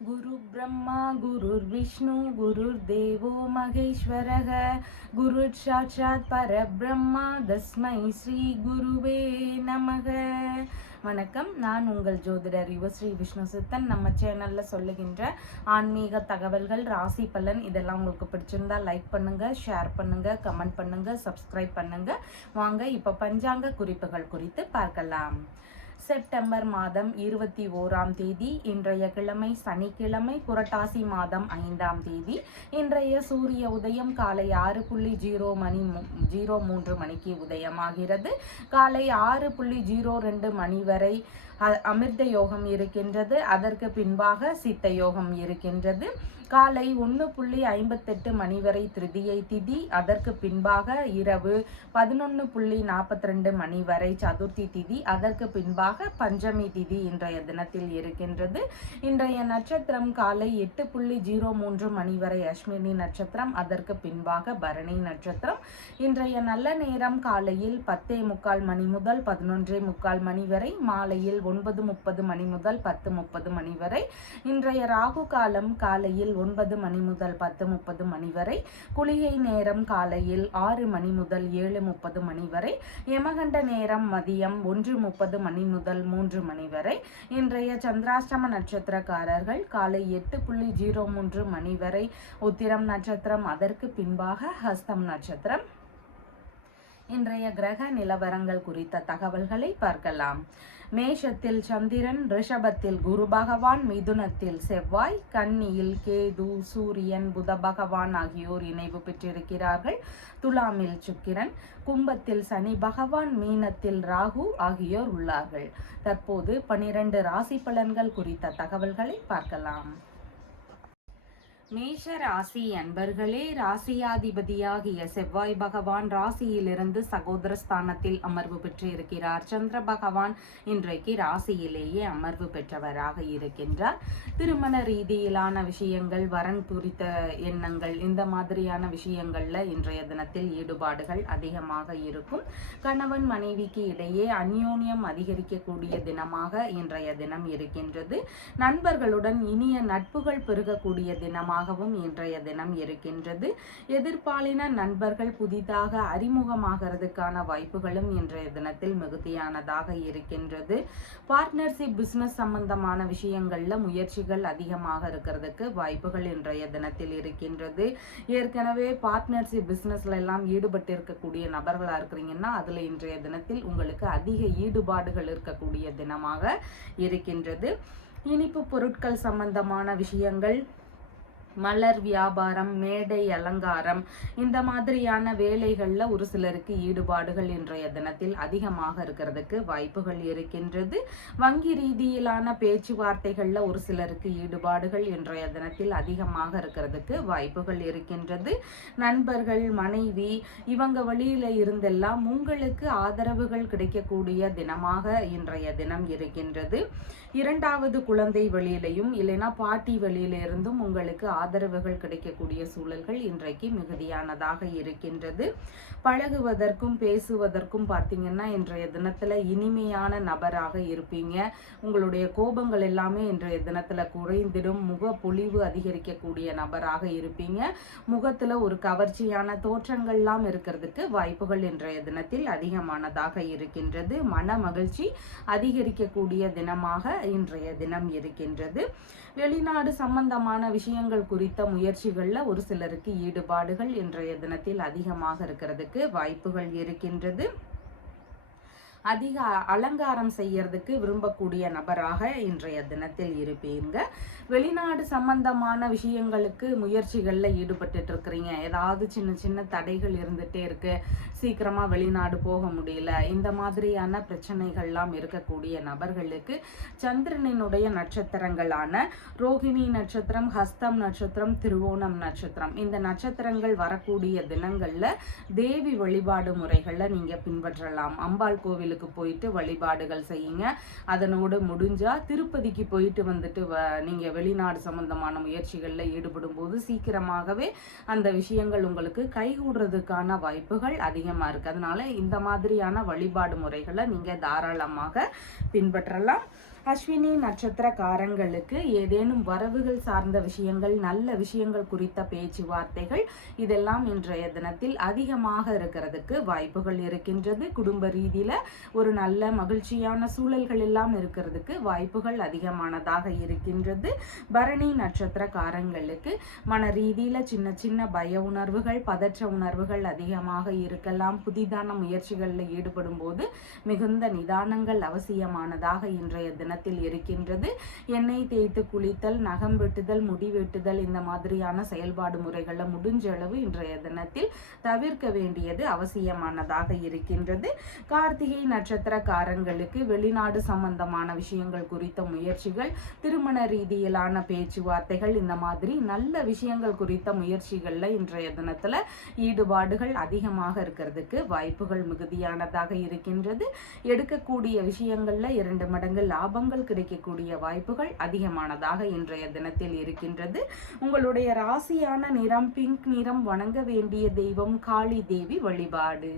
गुरु ब्रह्मा गुरुर्विष्णु गुरुर्देवो महेश्वरः गुरुः साक्षात् परब्रह्मा तस्मै ஸ்ரீ குருவே நமக. வணக்கம், நான் உங்கள் ஜோதிடர் யுவஸ்ரீ விஷ்ணு சித்தன். நம்ம சேனலில் சொல்லுகின்ற ஆன்மீக தகவல்கள், ராசி பலன் இதெல்லாம் உங்களுக்கு பிடிச்சிருந்தா லைக் பண்ணுங்கள், ஷேர் பண்ணுங்கள், கமெண்ட் பண்ணுங்கள், சப்ஸ்கிரைப் பண்ணுங்கள். வாங்க இப்போ பஞ்சாங்க குறிப்புகள் குறித்து பார்க்கலாம். செப்டம்பர் மாதம் 21ஆம் தேதி, இன்றைய கிழமை சனிக்கிழமை, புரட்டாசி மாதம் 5ஆம் தேதி. இன்றைய சூரிய உதயம் காலை 6:03 மணிக்கு உதயமாகிறது. காலை 6:02 மணி வரை அமிர்த யோகம் இருக்கின்றது. அதற்கு பின்பாக சித்த யோகம் இருக்கின்றது. காலை 1:58 மணி வரை திருதியை திதி. அதற்கு பின்பாக இரவு 11:42 மணி வரை சதுர்த்தி திதி. அதற்கு பின்பாக பஞ்சமி திதி இன்றைய தினத்தில் இருக்கின்றது. இன்றைய நட்சத்திரம் காலை 8:03 மணி வரை அஸ்வினி நட்சத்திரம். அதற்கு பின்பாக பரணி நட்சத்திரம். இன்றைய நல்ல நேரம் காலையில் 10:45 மணி முதல் 11:45 மணி வரை, மாலையில் 9:30 மணி முதல் 10:30 மணி வரை. இன்றைய ராகு காலம் காலையில் 9 மணி முதல் 10:30 மணி வரை. குளிகை நேரம் காலையில் 6 மணி முதல் 7:30 மணி வரை. யமகண்ட நேரம் மதியம் 1:30 மணி முதல் 3 மணி வரை. இன்றைய சந்திராஷ்டம நட்சத்திரக்காரர்கள் காலை 8:03 மணி வரை உத்திரம் நட்சத்திரம். அதற்கு பின்பாக ஹஸ்தம் நட்சத்திரம். இன்றைய கிரக நிலவரங்கள் குறித்த தகவல்களை பார்க்கலாம். மேஷத்தில் சந்திரன், ரிஷபத்தில் குரு பகவான், மிதுனத்தில் செவ்வாய், கன்னியில் கேது, சூரியன், புத பகவான் ஆகியோர் இணைவு பெற்றிருக்கிறார்கள். துலாமில் சுக்கிரன், கும்பத்தில் சனி பகவான், மீனத்தில் ராகு ஆகியோர் உள்ளார்கள். தற்போது 12 ராசி பலன்கள் குறித்த தகவல்களை பார்க்கலாம். மேஷ ராசி அன்பர்களே, ராசியாதிபதியாகிய செவ்வாய் பகவான் ராசியிலிருந்து சகோதர ஸ்தானத்தில் அமர்வு பெற்று இருக்கிறார். சந்திர பகவான் இன்றைக்கு ராசியிலேயே அமர்வு பெற்றவராக இருக்கின்றார். திருமண ரீதியிலான விஷயங்கள், வரன் குறித்த எண்ணங்கள், இந்த மாதிரியான விஷயங்கள்ல இன்றைய தினத்தில் ஈடுபாடுகள் அதிகமாக இருக்கும். கணவன் மனைவிக்கு இடையே அந்யோன்யம் அதிகரிக்கக்கூடிய தினமாக இன்றைய தினம் இருக்கின்றது. நண்பர்களுடன் இனிய நட்புகள் பெருகக்கூடிய தினமாக இன்றைய தினம் இருக்கின்றது. எதிர்பாலின நண்பர்கள் புதிதாக அறிமுகமாகிறதுக்கான வாய்ப்புகளும் இன்றைய தினத்தில் மிகுதியானதாக இருக்கின்றது. பார்ட்னர்ஷிப் பிசினஸ் சம்பந்தமான விஷயங்கள்ல முயற்சிகள் அதிகமாக இருக்கிறதுக்கு வாய்ப்புகள் இன்றைய தினத்தில் இருக்கின்றது. ஏற்கனவே பார்ட்னர்ஷிப் பிசினஸ்ல எல்லாம் ஈடுபட்டு இருக்கக்கூடிய நபர்களா இருக்கிறீங்கன்னா அதுல இன்றைய தினத்தில் உங்களுக்கு அதிக ஈடுபாடுகள் இருக்கக்கூடிய தினமாக இருக்கின்றது. இனிப்பு பொருட்கள் சம்பந்தமான விஷயங்கள், மலர் வியாபாரம், மேடை அலங்காரம், இந்த மாதிரியான வேலைகள்ல ஒரு சிலருக்கு ஈடுபாடுகள் இன்றைய தினத்தில் அதிகமாக இருக்கிறதுக்கு வாய்ப்புகள் இருக்கின்றது. வங்கி ரீதியிலான பேச்சுவார்த்தைகள்ல ஒரு சிலருக்கு ஈடுபாடுகள் இன்றைய தினத்தில் அதிகமாக இருக்கிறதுக்கு வாய்ப்புகள் இருக்கின்றது. நண்பர்கள், மனைவி இவங்க வழியில இருந்தெல்லாம் உங்களுக்கு ஆதரவுகள் கிடைக்கக்கூடிய தினமாக இன்றைய தினம் இருக்கின்றது. இரண்டாவது குழந்தை வழியிலையும் இல்லைன்னா பாட்டி வழியில இருந்தும் உங்களுக்கு ஆதரவுகள் கிடைக்கக்கூடிய சூழல்கள் இன்றைக்கு மிகுதியானதாக இருக்கின்றது. பழகுவதற்கும் பேசுவதற்கும் பார்த்தீங்கன்னா இன்றைய தினத்துல இனிமையான நபராக இருப்பீங்க. உங்களுடைய கோபங்கள் எல்லாமே இன்றைய தினத்துல குறைந்திடும். முக பொலிவு அதிகரிக்கக்கூடிய நபராக இருப்பீங்க. முகத்துல ஒரு கவர்ச்சியான தோற்றங்கள்லாம் இருக்கிறதுக்கு வாய்ப்புகள் இன்றைய தினத்தில் அதிகமானதாக இருக்கின்றது. மன மகிழ்ச்சி அதிகரிக்கக்கூடிய தினமாக இன்றைய தினம் இருக்கின்றது. வெளிநாடு சம்பந்தமான விஷயங்கள் குறித்த முயற்சிகள்ல ஒரு சிலருக்கு ஈடுபாடுகள் இன்றைய தினத்தில் அதிகமாக இருக்கிறதுக்கு வாய்ப்புகள் இருக்கின்றது. அதிக அலங்காரம் செய்யறதுக்கு விரும்பக்கூடிய நபராக இன்றைய தினத்தில் இருப்பீங்க. வெளிநாடு சம்பந்தமான விஷயங்களுக்கு முயற்சிகள்ல ஈடுபட்டு இருக்கிறீங்க. ஏதாவது சின்ன சின்ன தடைகள் இருந்துட்டே இருக்கு, சீக்கிரமா வெளிநாடு போக முடியல, இந்த மாதிரியான பிரச்சனைகள்லாம் இருக்கக்கூடிய நபர்களுக்கு சந்திரனினுடைய நட்சத்திரங்களான ரோகிணி நட்சத்திரம், ஹஸ்தம் நட்சத்திரம், திருவோணம் நட்சத்திரம், இந்த நட்சத்திரங்கள் வரக்கூடிய தினங்கள்ல தேவி வழிபாடு முறைகளை நீங்க பின்பற்றலாம். அம்பாள் கோவில் போயிட்டு வழிபாடுகள் செய்யுங்க. அதனோடு முடிஞ்சா திருப்பதிக்கு போயிட்டு வந்துட்டு நீங்க வெளிநாடு சம்பந்தமான முயற்சிகள்ல ஈடுபடும் போது சீக்கிரமாகவே அந்த விஷயங்கள் உங்களுக்கு கைகூடுறதுக்கான வாய்ப்புகள் அதிகமா இருக்கு. அதனால இந்த மாதிரியான வழிபாடு முறைகளை நீங்க தாராளமாக பின்பற்றலாம். அஸ்வினி நட்சத்திரக்காரங்களுக்கு ஏதேனும் வரவுகள் சார்ந்த விஷயங்கள், நல்ல விஷயங்கள் குறித்த பேச்சுவார்த்தைகள் இதெல்லாம் இன்றைய தினத்தில் அதிகமாக இருக்கிறதுக்கு வாய்ப்புகள் இருக்கின்றது. குடும்ப ரீதியில ஒரு நல்ல மகிழ்ச்சியான சூழல்கள் எல்லாம் இருக்கிறதுக்கு வாய்ப்புகள் அதிகமானதாக இருக்கின்றது. பரணி நட்சத்திரக்காரங்களுக்கு மன ரீதியில சின்ன சின்ன பய உணர்வுகள், பதற்ற உணர்வுகள் அதிகமாக இருக்கலாம். புதிதான முயற்சிகளில் ஈடுபடும் போது மிகுந்த நிதானங்கள் அவசியமானதாக இன்றைய தினத்தில் இருக்கின்றது. எண்ணெய் தேய்த்து குளித்தல், நகம் வெட்டுதல், முடி வெட்டுதல் இந்த மாதிரியான செயல்பாடு முறைகளை முடிஞ்ச அளவு இன்றைய தினத்தில் தவிர்க்க வேண்டியது அவசியமானதாக இருக்கின்றது. கார்த்திகை நட்சத்திரக்காரங்களுக்கு வெளிநாடு சம்பந்தமான விஷயங்கள் குறித்த முயற்சிகள், திருமண ரீதியிலான பேச்சுவார்த்தைகள் இந்த மாதிரி நல்ல விஷயங்கள் குறித்த முயற்சிகள்ல இன்றைய தினத்துல ஈடுபாடுகள் அதிகமாக இருக்கிறதுக்கு வாய்ப்புகள் மிகுதியானதாக இருக்கின்றது. எடுக்கக்கூடிய விஷயங்கள்ல 2 மடங்கு லாபங்கள் கிடைக்கக்கூடிய வாய்ப்புகள் அதிகமானதாக இன்றைய தினத்தில் இருக்கின்றது. உங்களுடைய ராசியான நிறம் பிங்க் நிறம். வணங்க வேண்டிய தெய்வம் காளி தேவி வழிபாடு.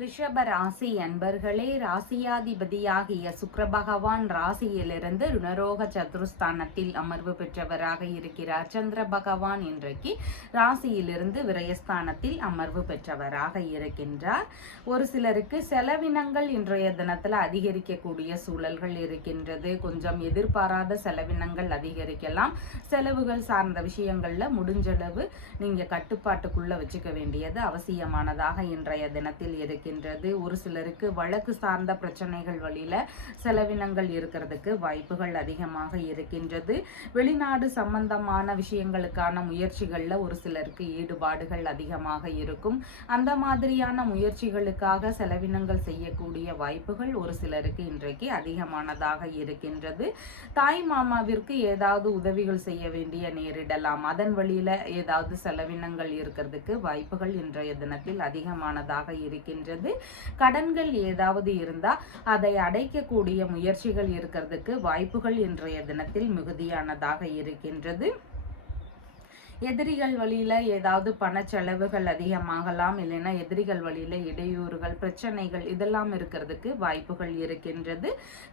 ரிஷப ராசி அன்பர்களே, ராசியாதிபதியாகிய சுக்கிர பகவான் ராசியிலிருந்து ருணரோக சதுருஸ்தானத்தில் அமர்வு பெற்றவராக இருக்கிறார். சந்திர பகவான் இன்றைக்கு ராசியிலிருந்து விரயஸ்தானத்தில் அமர்வு பெற்றவராக இருக்கின்றார். ஒரு சிலருக்கு செலவினங்கள் இன்றைய தினத்தில் அதிகரிக்கக்கூடிய சூழல்கள் இருக்கின்றது. கொஞ்சம் எதிர்பாராத செலவினங்கள் அதிகரிக்கலாம். செலவுகள் சார்ந்த விஷயங்கள்ல முடிஞ்சளவு நீங்க கட்டுப்பாட்டுக்குள்ள வச்சுக்க வேண்டியது அவசியமானதாக இன்றைய தினத்தில் இருக்கின்றது. ஒரு சிலருக்கு வழக்கு சார்ந்த பிரச்சனைகள் வழியில செலவினங்கள் இருக்கிறதுக்கு வாய்ப்புகள் அதிகமாக இருக்கின்றது. வெளிநாடு சம்பந்தமான விஷயங்களுக்கான முயற்சிகள்ல ஒரு சிலருக்கு ஈடுபாடுகள் அதிகமாக இருக்கும். அந்த மாதிரியான முயற்சிகளுக்காக செலவினங்கள் செய்யக்கூடிய வாய்ப்புகள் ஒரு சிலருக்கு இன்றைக்கு அதிகமானதாக இருக்கின்றது. தாய் மாமாவிற்கு ஏதாவது உதவிகள் செய்ய வேண்டிய நேரிடலாம். அதன் வழியில ஏதாவது செலவினங்கள் இருக்கிறதுக்கு வாய்ப்புகள் இன்றைய தினத்தில் அதிகமானதாக இருக்கின்றது. கடன்கள் ஏதாவது இருந்தா அதை அடைக்கக்கூடிய முயற்சிகள் இருக்கிறதுக்கு வாய்ப்புகள் இன்றைய தினத்தில் மிகுதியானதாக இருக்கின்றது. எதிரிகள் வழியில ஏதாவது பண செலவுகள் அதிகமாகலாம். இல்லைன்னா எதிரிகள் வழியில இடையூறுகள், பிரச்சனைகள் இதெல்லாம் இருக்கிறதுக்கு வாய்ப்புகள் இருக்கின்றது.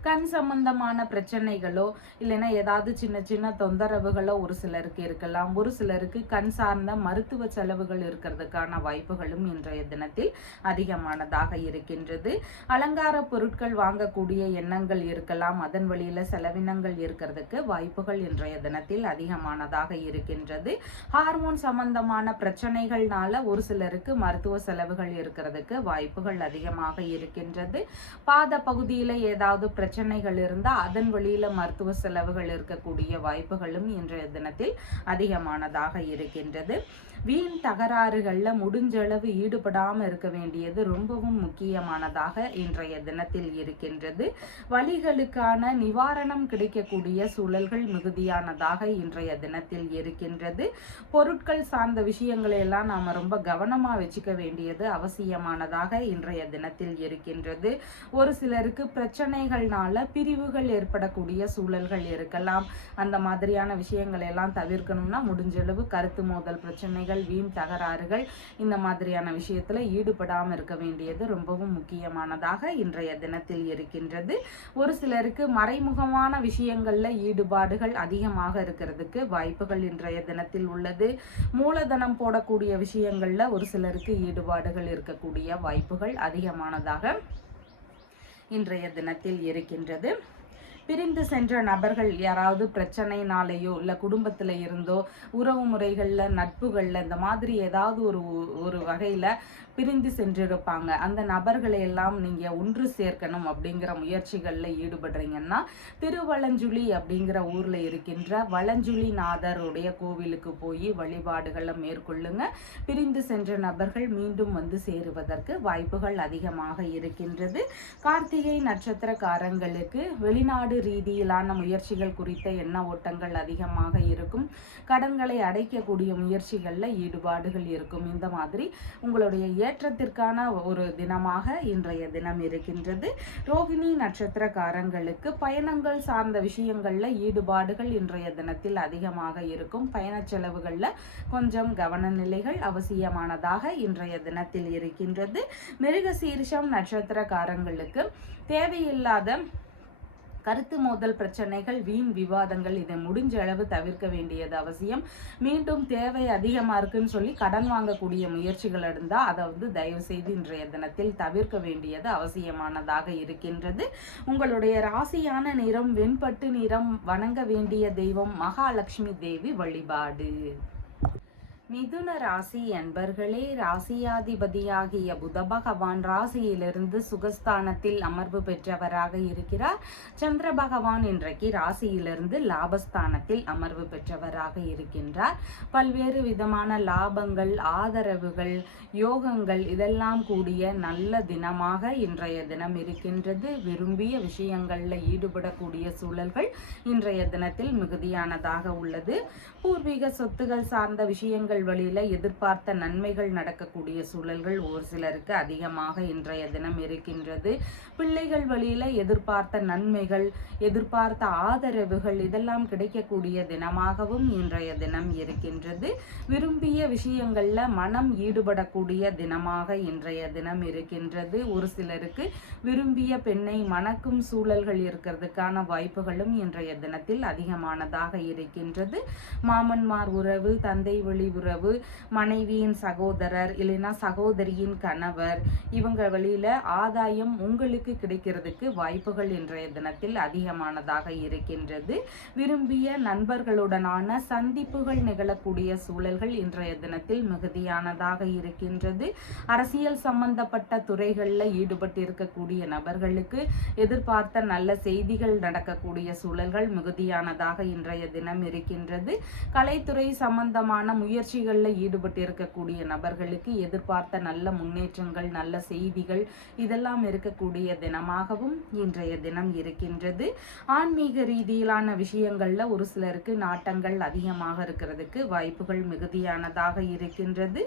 கண் சம்பந்தமான பிரச்சனைகளோ இல்லைன்னா ஏதாவது சின்ன சின்ன தொந்தரவுகளோ ஒரு சிலருக்கு இருக்கலாம். ஒரு சிலருக்கு கண் சார்ந்த மருத்துவ செலவுகள் இருக்கிறதுக்கான வாய்ப்புகளும் இன்றைய தினத்தில் அதிகமானதாக இருக்கின்றது. அலங்கார பொருட்கள் வாங்கக்கூடிய எண்ணங்கள் இருக்கலாம். அதன் வழியில செலவினங்கள் இருக்கிறதுக்கு வாய்ப்புகள் இன்றைய தினத்தில் அதிகமானதாக இருக்கின்றது. ஹார்மோன் சம்பந்தமான பிரச்சனைகள்னால ஒரு சிலருக்கு மருத்துவ செலவுகள் இருக்கிறதுக்கு வாய்ப்புகள் அதிகமாக இருக்கின்றது. பாத பகுதியில ஏதாவது பிரச்சனைகள் இருந்தா அதன் வழியில மருத்துவ செலவுகள் இருக்கக்கூடிய வாய்ப்புகளும் இன்றைய தினத்தில் அதிகமானதாக இருக்கின்றது. வீண் தகராறுகள்ல முடிஞ்சளவு ஈடுபடாம இருக்க வேண்டியது ரொம்பவும் முக்கியமானதாக இன்றைய தினத்தில் இருக்கின்றது. வலிகளுக்கான நிவாரணம் கிடைக்கக்கூடிய சூழல்கள் மிகுதியானதாக இன்றைய தினத்தில் இருக்கின்றது. பொருட்கள் சார்ந்த விஷயங்களை எல்லாம் நாம ரொம்ப கவனமா வச்சுக்க வேண்டியது அவசியமானதாக இன்றைய தினத்தில் இருக்கின்றது. ஒரு சிலருக்கு பிரச்சனைகள்னால பிரிவுகள் ஏற்படக்கூடிய சூழல்கள் இருக்கலாம். அந்த மாதிரியான விஷயங்களை எல்லாம் தவிர்க்கணும்னா முடிஞ்சளவு கருத்து மோதல் பிரச்சனைகள், வீண் தகராறுகள் இந்த மாதிரியான விஷயத்துல ஈடுபடாம இருக்க வேண்டியது ரொம்பவும் முக்கியமானதாக இன்றைய தினத்தில் இருக்கின்றது. ஒரு சிலருக்கு மறைமுகமான விஷயங்கள்ல ஈடுபாடுகள் அதிகமாக இருக்கிறதுக்கு வாய்ப்புகள் இன்றைய தினத்தில் உள்ளது. மூலதனம் போடக்கூடிய விஷயங்கள்ல ஒரு சிலருக்கு ஈடுபாடுகள் இருக்கக்கூடிய வாய்ப்புகள் அதிகமானதாக இன்றைய தினத்தில் இருக்கின்றது. பிரிந்து சென்ற நபர்கள் யாராவது பிரச்சனைனாலேயோ இல்லை குடும்பத்தில் இருந்தோ உறவு முறைகளில் நட்புகளில் இந்த மாதிரி ஏதாவது ஒரு வகையில் பிரிந்து சென்றிருப்பாங்க. அந்த நபர்களை எல்லாம் நீங்கள் ஒன்று சேர்க்கணும் அப்படிங்கிற முயற்சிகளில் ஈடுபடுறீங்கன்னா திருவலஞ்சுழி அப்படிங்கிற ஊரில் இருக்கின்ற வலஞ்சுழி நாதருடைய கோவிலுக்கு போய் வழிபாடுகளை மேற்கொள்ளுங்க. பிரிந்து சென்ற நபர்கள் மீண்டும் வந்து சேருவதற்கு வாய்ப்புகள் அதிகமாக இருக்கின்றது. கார்த்திகை நட்சத்திரக்காரங்களுக்கு வெளிநாடு ரீதியிலான முயற்சிகள் குறித்த எண்ண ஓட்டங்கள் அதிகமாக இருக்கும். கடன்களை அடைக்கக்கூடிய முயற்சிகளில் ஈடுபாடுகள் இருக்கும். இந்த மாதிரி உங்களுடைய ஏற்றத்திற்கான ஒரு தினமாக இன்றைய தினம் இருக்கின்றது. ரோகிணி நட்சத்திரக்காரங்களுக்கு பயணங்கள் சார்ந்த விஷயங்கள்ல ஈடுபாடுகள் இன்றைய தினத்தில் அதிகமாக இருக்கும். பயண செலவுகள்ல கொஞ்சம் கவன நிலைகள் அவசியமானதாக இன்றைய தினத்தில் இருக்கின்றது. மிருகசீரிஷம் நட்சத்திரக்காரங்களுக்கு தேவையில்லாத கருத்து மோதல் பிரச்சனைகள், வீண் விவாதங்கள் இதை முடிஞ்ச அளவு தவிர்க்க வேண்டியது அவசியம். மீண்டும் தேவை அதிகமாக இருக்குன்னு சொல்லி கடன் வாங்கக்கூடிய முயற்சிகள் இருந்தால் அதை தயவு செய்து இன்றைய தினத்தில் தவிர்க்க வேண்டியது அவசியமானதாக இருக்கின்றது. உங்களுடைய ராசியான நிறம் வெண்பட்டு நிறம். வணங்க வேண்டிய தெய்வம் மகாலட்சுமி தேவி வழிபாடு. மிதுன ராசி அன்பர்களே, ராசியாதிபதியாகிய புத பகவான் ராசியிலிருந்து சுகஸ்தானத்தில் அமர்வு பெற்றவராக இருக்கிறார். சந்திர பகவான் இன்றைக்கு ராசியிலிருந்து லாபஸ்தானத்தில் அமர்வு பெற்றவராக இருக்கின்றார். பல்வேறு விதமான லாபங்கள், ஆதரவுகள், யோகங்கள் இதெல்லாம் கூடிய நல்ல தினமாக இன்றைய தினம் இருக்கின்றது. விரும்பிய விஷயங்களில் ஈடுபடக்கூடிய சூழல்கள் இன்றைய தினத்தில் மிகுதியானதாக உள்ளது. பூர்வீக சொத்துகள் சார்ந்த விஷயங்கள் வழியில எதிர்பார்த்த நன்மைகள் நடக்கக்கூடிய சூழல்கள் ஒரு சிலருக்கு அதிகமாக இன்றைய தினம் இருக்கின்றது. பிள்ளைகள் வழியில எதிர்பார்த்த நன்மைகள், எதிர்பார்த்த ஆதரவுகள் இதெல்லாம் கிடைக்கக்கூடிய தினமாகவும் இன்றைய தினம் இருக்கின்றது. விரும்பிய விஷயங்கள்ல மனம் ஈடுபடக்கூடிய தினமாக இன்றைய தினம் இருக்கின்றது. ஒரு சிலருக்கு விரும்பிய பெண்ணை மணக்கும் சூழல்கள் இருக்கிறதுக்கான வாய்ப்புகளும் இன்றைய தினத்தில் அதிகமானதாக இருக்கின்றது. மாமன்மார் உறவு, தந்தை வழி உறவு, மனைவியின் சகோதரர் இல்லைன்னா சகோதரியின் கணவர் இவங்க வழியில ஆதாயம் உங்களுக்கு கிடைக்கிறதுக்கு வாய்ப்புகள் இன்றைய தினத்தில் அதிகமானதாக இருக்கின்றது. விரும்பிய நண்பர்களுடனான சந்திப்புகள் நிகழக்கூடிய சூழல்கள் இன்றைய தினத்தில் மிகுதியானதாக இருக்கின்றது. அரசியல் சம்பந்தப்பட்ட துறைகளில் ஈடுபட்டு இருக்கக்கூடிய நபர்களுக்கு எதிர்பார்த்த நல்ல செய்திகள் நடக்கக்கூடிய சூழல்கள் மிகுதியானதாக இன்றைய தினம் இருக்கின்றது. கலைத்துறை சம்பந்தமான முயற்சிகளில் ஈடுபட்டு இருக்கக்கூடிய நபர்களுக்கு எதிர்பார்த்த நல்ல முன்னேற்றங்கள், நல்ல செய்திகள் இதெல்லாம் இருக்கக்கூடிய தினமாகவும் இன்றைய தினம் இருக்கின்றது. ஆன்மீக ரீதியிலான விஷயங்கள்ல ஒரு சிலருக்கு நாட்டங்கள் அதிகமாக இருக்கிறதுக்கு வாய்ப்புகள் மிகுதியானதாக இருக்கின்றது.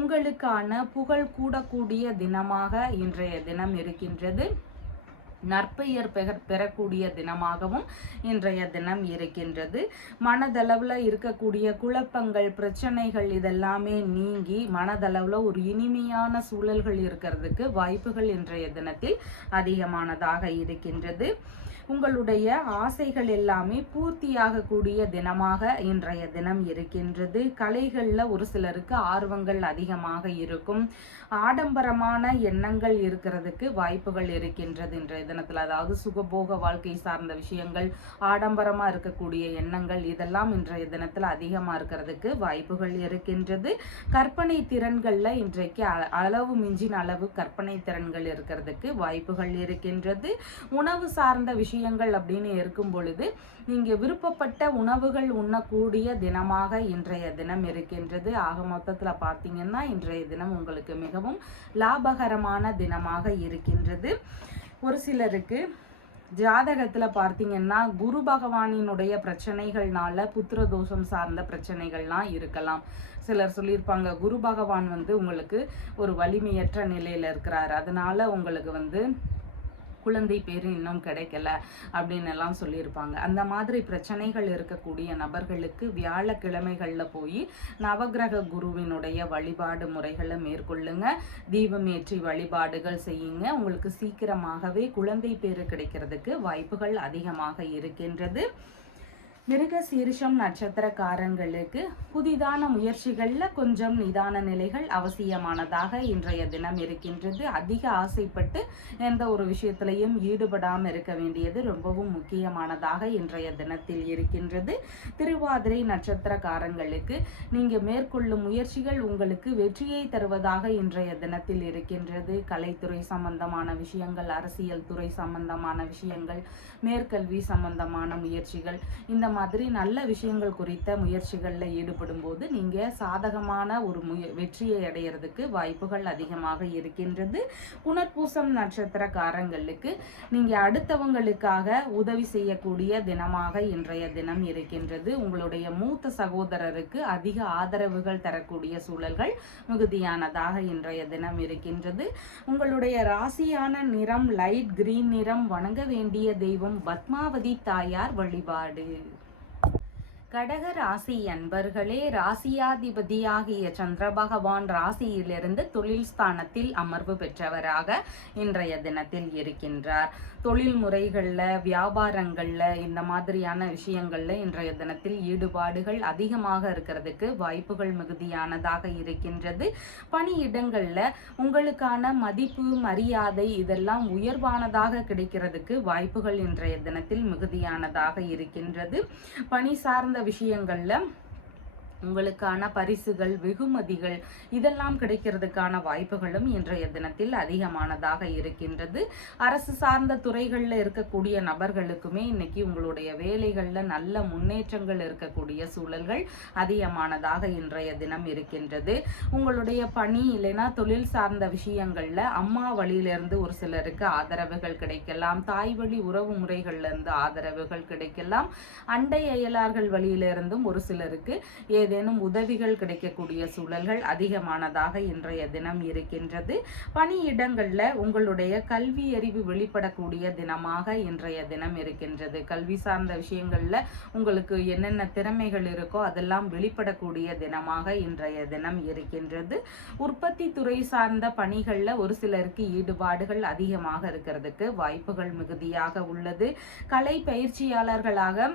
உங்களுக்கான புகழ் கூடக்கூடிய தினமாக இன்றைய தினம் இருக்கின்றது. நற்பெயர் பெறக்கூடிய தினமாகவும் இன்றைய தினம் இருக்கின்றது. மனதளவில் இருக்கக்கூடிய குழப்பங்கள், பிரச்சனைகள் இதெல்லாமே நீங்கி மனதளவில் ஒரு இனிமையான சூழல்கள் இருக்கிறதுக்கு வாய்ப்புகள் இன்றைய தினத்தில் அதிகமானதாக இருக்கின்றது. உங்களுடைய ஆசைகள் எல்லாமே பூர்த்தியாகக்கூடிய தினமாக இன்றைய தினம் இருக்கின்றது. கலைகளில் ஒரு சிலருக்கு ஆர்வங்கள் அதிகமாக இருக்கும். ஆடம்பரமான எண்ணங்கள் இருக்கிறதுக்கு வாய்ப்புகள் இருக்கின்றது இன்றைய தினத்தில். அதாவது சுகபோக வாழ்க்கை சார்ந்த விஷயங்கள், ஆடம்பரமாக இருக்கக்கூடிய எண்ணங்கள் இதெல்லாம் இன்றைய தினத்தில் அதிகமாக இருக்கிறதுக்கு வாய்ப்புகள் இருக்கின்றது. கற்பனை திறன்களில் இன்றைக்கு அளவு மிஞ்சின அளவு கற்பனை திறன்கள் இருக்கிறதுக்கு வாய்ப்புகள் இருக்கின்றது. உணவு சார்ந்த விஷயங்கள் அப்படின்னு இருக்கும் பொழுது நீங்க விருப்பப்பட்ட உணவுகள் உண்ணக்கூடிய தினமாக இன்றைய தினம் இருக்கின்றது. ஆக மொத்தத்துல பார்த்தீங்கன்னா இன்றைய தினம் உங்களுக்கு மிகவும் லாபகரமான தினமாக இருக்கின்றது. ஒரு சிலருக்கு ஜாதகத்துல பார்த்தீங்கன்னா குரு பகவானினுடைய பிரச்சனைகள்னால புத்திர தோஷம் சார்ந்த பிரச்சனைகள்லாம் இருக்கலாம். சிலர் சொல்லியிருப்பாங்க குரு பகவான் உங்களுக்கு ஒரு வலிமையற்ற நிலையில இருக்கிறார், அதனால உங்களுக்கு குழந்தை பேர் இன்னும் கிடைக்கல அப்படின்னு எல்லாம் சொல்லியிருப்பாங்க. அந்த மாதிரி பிரச்சனைகள் இருக்கக்கூடிய நபர்களுக்கு வியாழக்கிழமைகளில் போய் நவகிரக குருவினுடைய வழிபாடு முறைகளை மேற்கொள்ளுங்க. தீபமேற்றி வழிபாடுகள் செய்யுங்க. உங்களுக்கு சீக்கிரமாகவே குழந்தை பேர் கிடைக்கிறதுக்கு வாய்ப்புகள் அதிகமாக இருக்கின்றது. மிருக சீரிஷம் நட்சத்திரக்காரங்களுக்கு புதிதான முயற்சிகள்ல கொஞ்சம் நிதான நிலைகள் அவசியமானதாக இன்றைய தினம் இருக்கின்றது. அதிக ஆசைப்பட்டு எந்த ஒரு விஷயத்திலையும் ஈடுபடாமல் இருக்க வேண்டியது ரொம்பவும் முக்கியமானதாக இன்றைய தினத்தில் இருக்கின்றது. திருவாதிரை நட்சத்திரக்காரங்களுக்கு நீங்க மேற்கொள்ளும் முயற்சிகள் உங்களுக்கு வெற்றியை தருவதாக இன்றைய தினத்தில் இருக்கின்றது. கலைத்துறை சம்பந்தமான விஷயங்கள், அரசியல் துறை சம்பந்தமான விஷயங்கள், மேற்கல்வி சம்பந்தமான முயற்சிகள் இந்த மாதிரி நல்ல விஷயங்கள் குறித்த முயற்சிகளில் ஈடுபடும் போது நீங்கள் சாதகமான ஒரு வெற்றியை அடையிறதுக்கு வாய்ப்புகள் அதிகமாக இருக்கின்றது. புனர்பூசம் நட்சத்திரக்காரங்களுக்கு நீங்கள் அடுத்தவங்களுக்காக உதவி செய்யக்கூடிய தினமாக இன்றைய தினம் இருக்கின்றது. உங்களுடைய மூத்த சகோதரருக்கு அதிக ஆதரவுகள் தரக்கூடிய சூழல்கள் மிகுதியானதாக இன்றைய தினம் இருக்கின்றது. உங்களுடைய ராசியான நிறம் லைட் கிரீன் நிறம். வணங்க வேண்டிய தெய்வம் பத்மாவதி தாயார் வழிபாடு. கடக ராசி அன்பர்களே, ராசியாதிபதியாகிய சந்திர பகவான் ராசியிலிருந்து தொழில் ஸ்தானத்தில் அமர்வு பெற்றவராக இன்றைய தினத்தில் இருக்கின்றார். தொழில் முறைகளில், வியாபாரங்களில், இந்த மாதிரியான விஷயங்களில் இன்றைய தினத்தில் ஈடுபாடுகள் அதிகமாக இருக்கிறதுக்கு வாய்ப்புகள் மிகுதியானதாக இருக்கின்றது. பணியிடங்களில் உங்களுக்கான மதிப்பு, மரியாதை இதெல்லாம் உயர்வானதாக கிடைக்கிறதுக்கு வாய்ப்புகள் இன்றைய தினத்தில் மிகுதியானதாக இருக்கின்றது. பணி சார்ந்த விஷயங்கள்ல உங்களுக்கான பரிசுகள், வெகுமதிகள் இதெல்லாம் கிடைக்கிறதுக்கான வாய்ப்புகளும் இன்றைய தினத்தில் அதிகமானதாக இருக்கின்றது. அரசு சார்ந்த துறைகளில் இருக்கக்கூடிய நபர்களுக்குமே இன்னைக்கு உங்களுடைய வேலைகளில் நல்ல முன்னேற்றங்கள் இருக்கக்கூடிய சூழல்கள் அதிகமானதாக இன்றைய தினம் இருக்கின்றது. உங்களுடைய பணி இல்லைன்னா தொழில் சார்ந்த விஷயங்கள்ல அம்மா வழியிலிருந்து ஒரு சிலருக்கு ஆதரவுகள் கிடைக்கலாம். தாய் வழி உறவு முறைகள்ல இருந்து ஆதரவுகள் கிடைக்கலாம். அண்டை அயலார்கள் வழியிலிருந்தும் ஒரு சிலருக்கு ஏதேனும் உதவிகள் கிடைக்கக்கூடிய சூழல்கள் அதிகமானதாக இன்றைய தினம் இருக்கின்றது. பணியிடங்கள்ல உங்களுடைய கல்வி அறிவு வெளிப்படக்கூடிய தினமாக இன்றைய தினம் இருக்கின்றது. கல்வி சார்ந்த விஷயங்கள்ல உங்களுக்கு என்னென்ன திறமைகள் இருக்கோ அதெல்லாம் வெளிப்படக்கூடிய தினமாக இன்றைய தினம் இருக்கின்றது. உற்பத்தி துறை சார்ந்த பணிகள்ல ஒரு சிலருக்கு ஈடுபாடுகள் அதிகமாக இருக்கிறதுக்கு வாய்ப்புகள் மிகுதியாக உள்ளது. கலை பயிற்சியாளர்களாக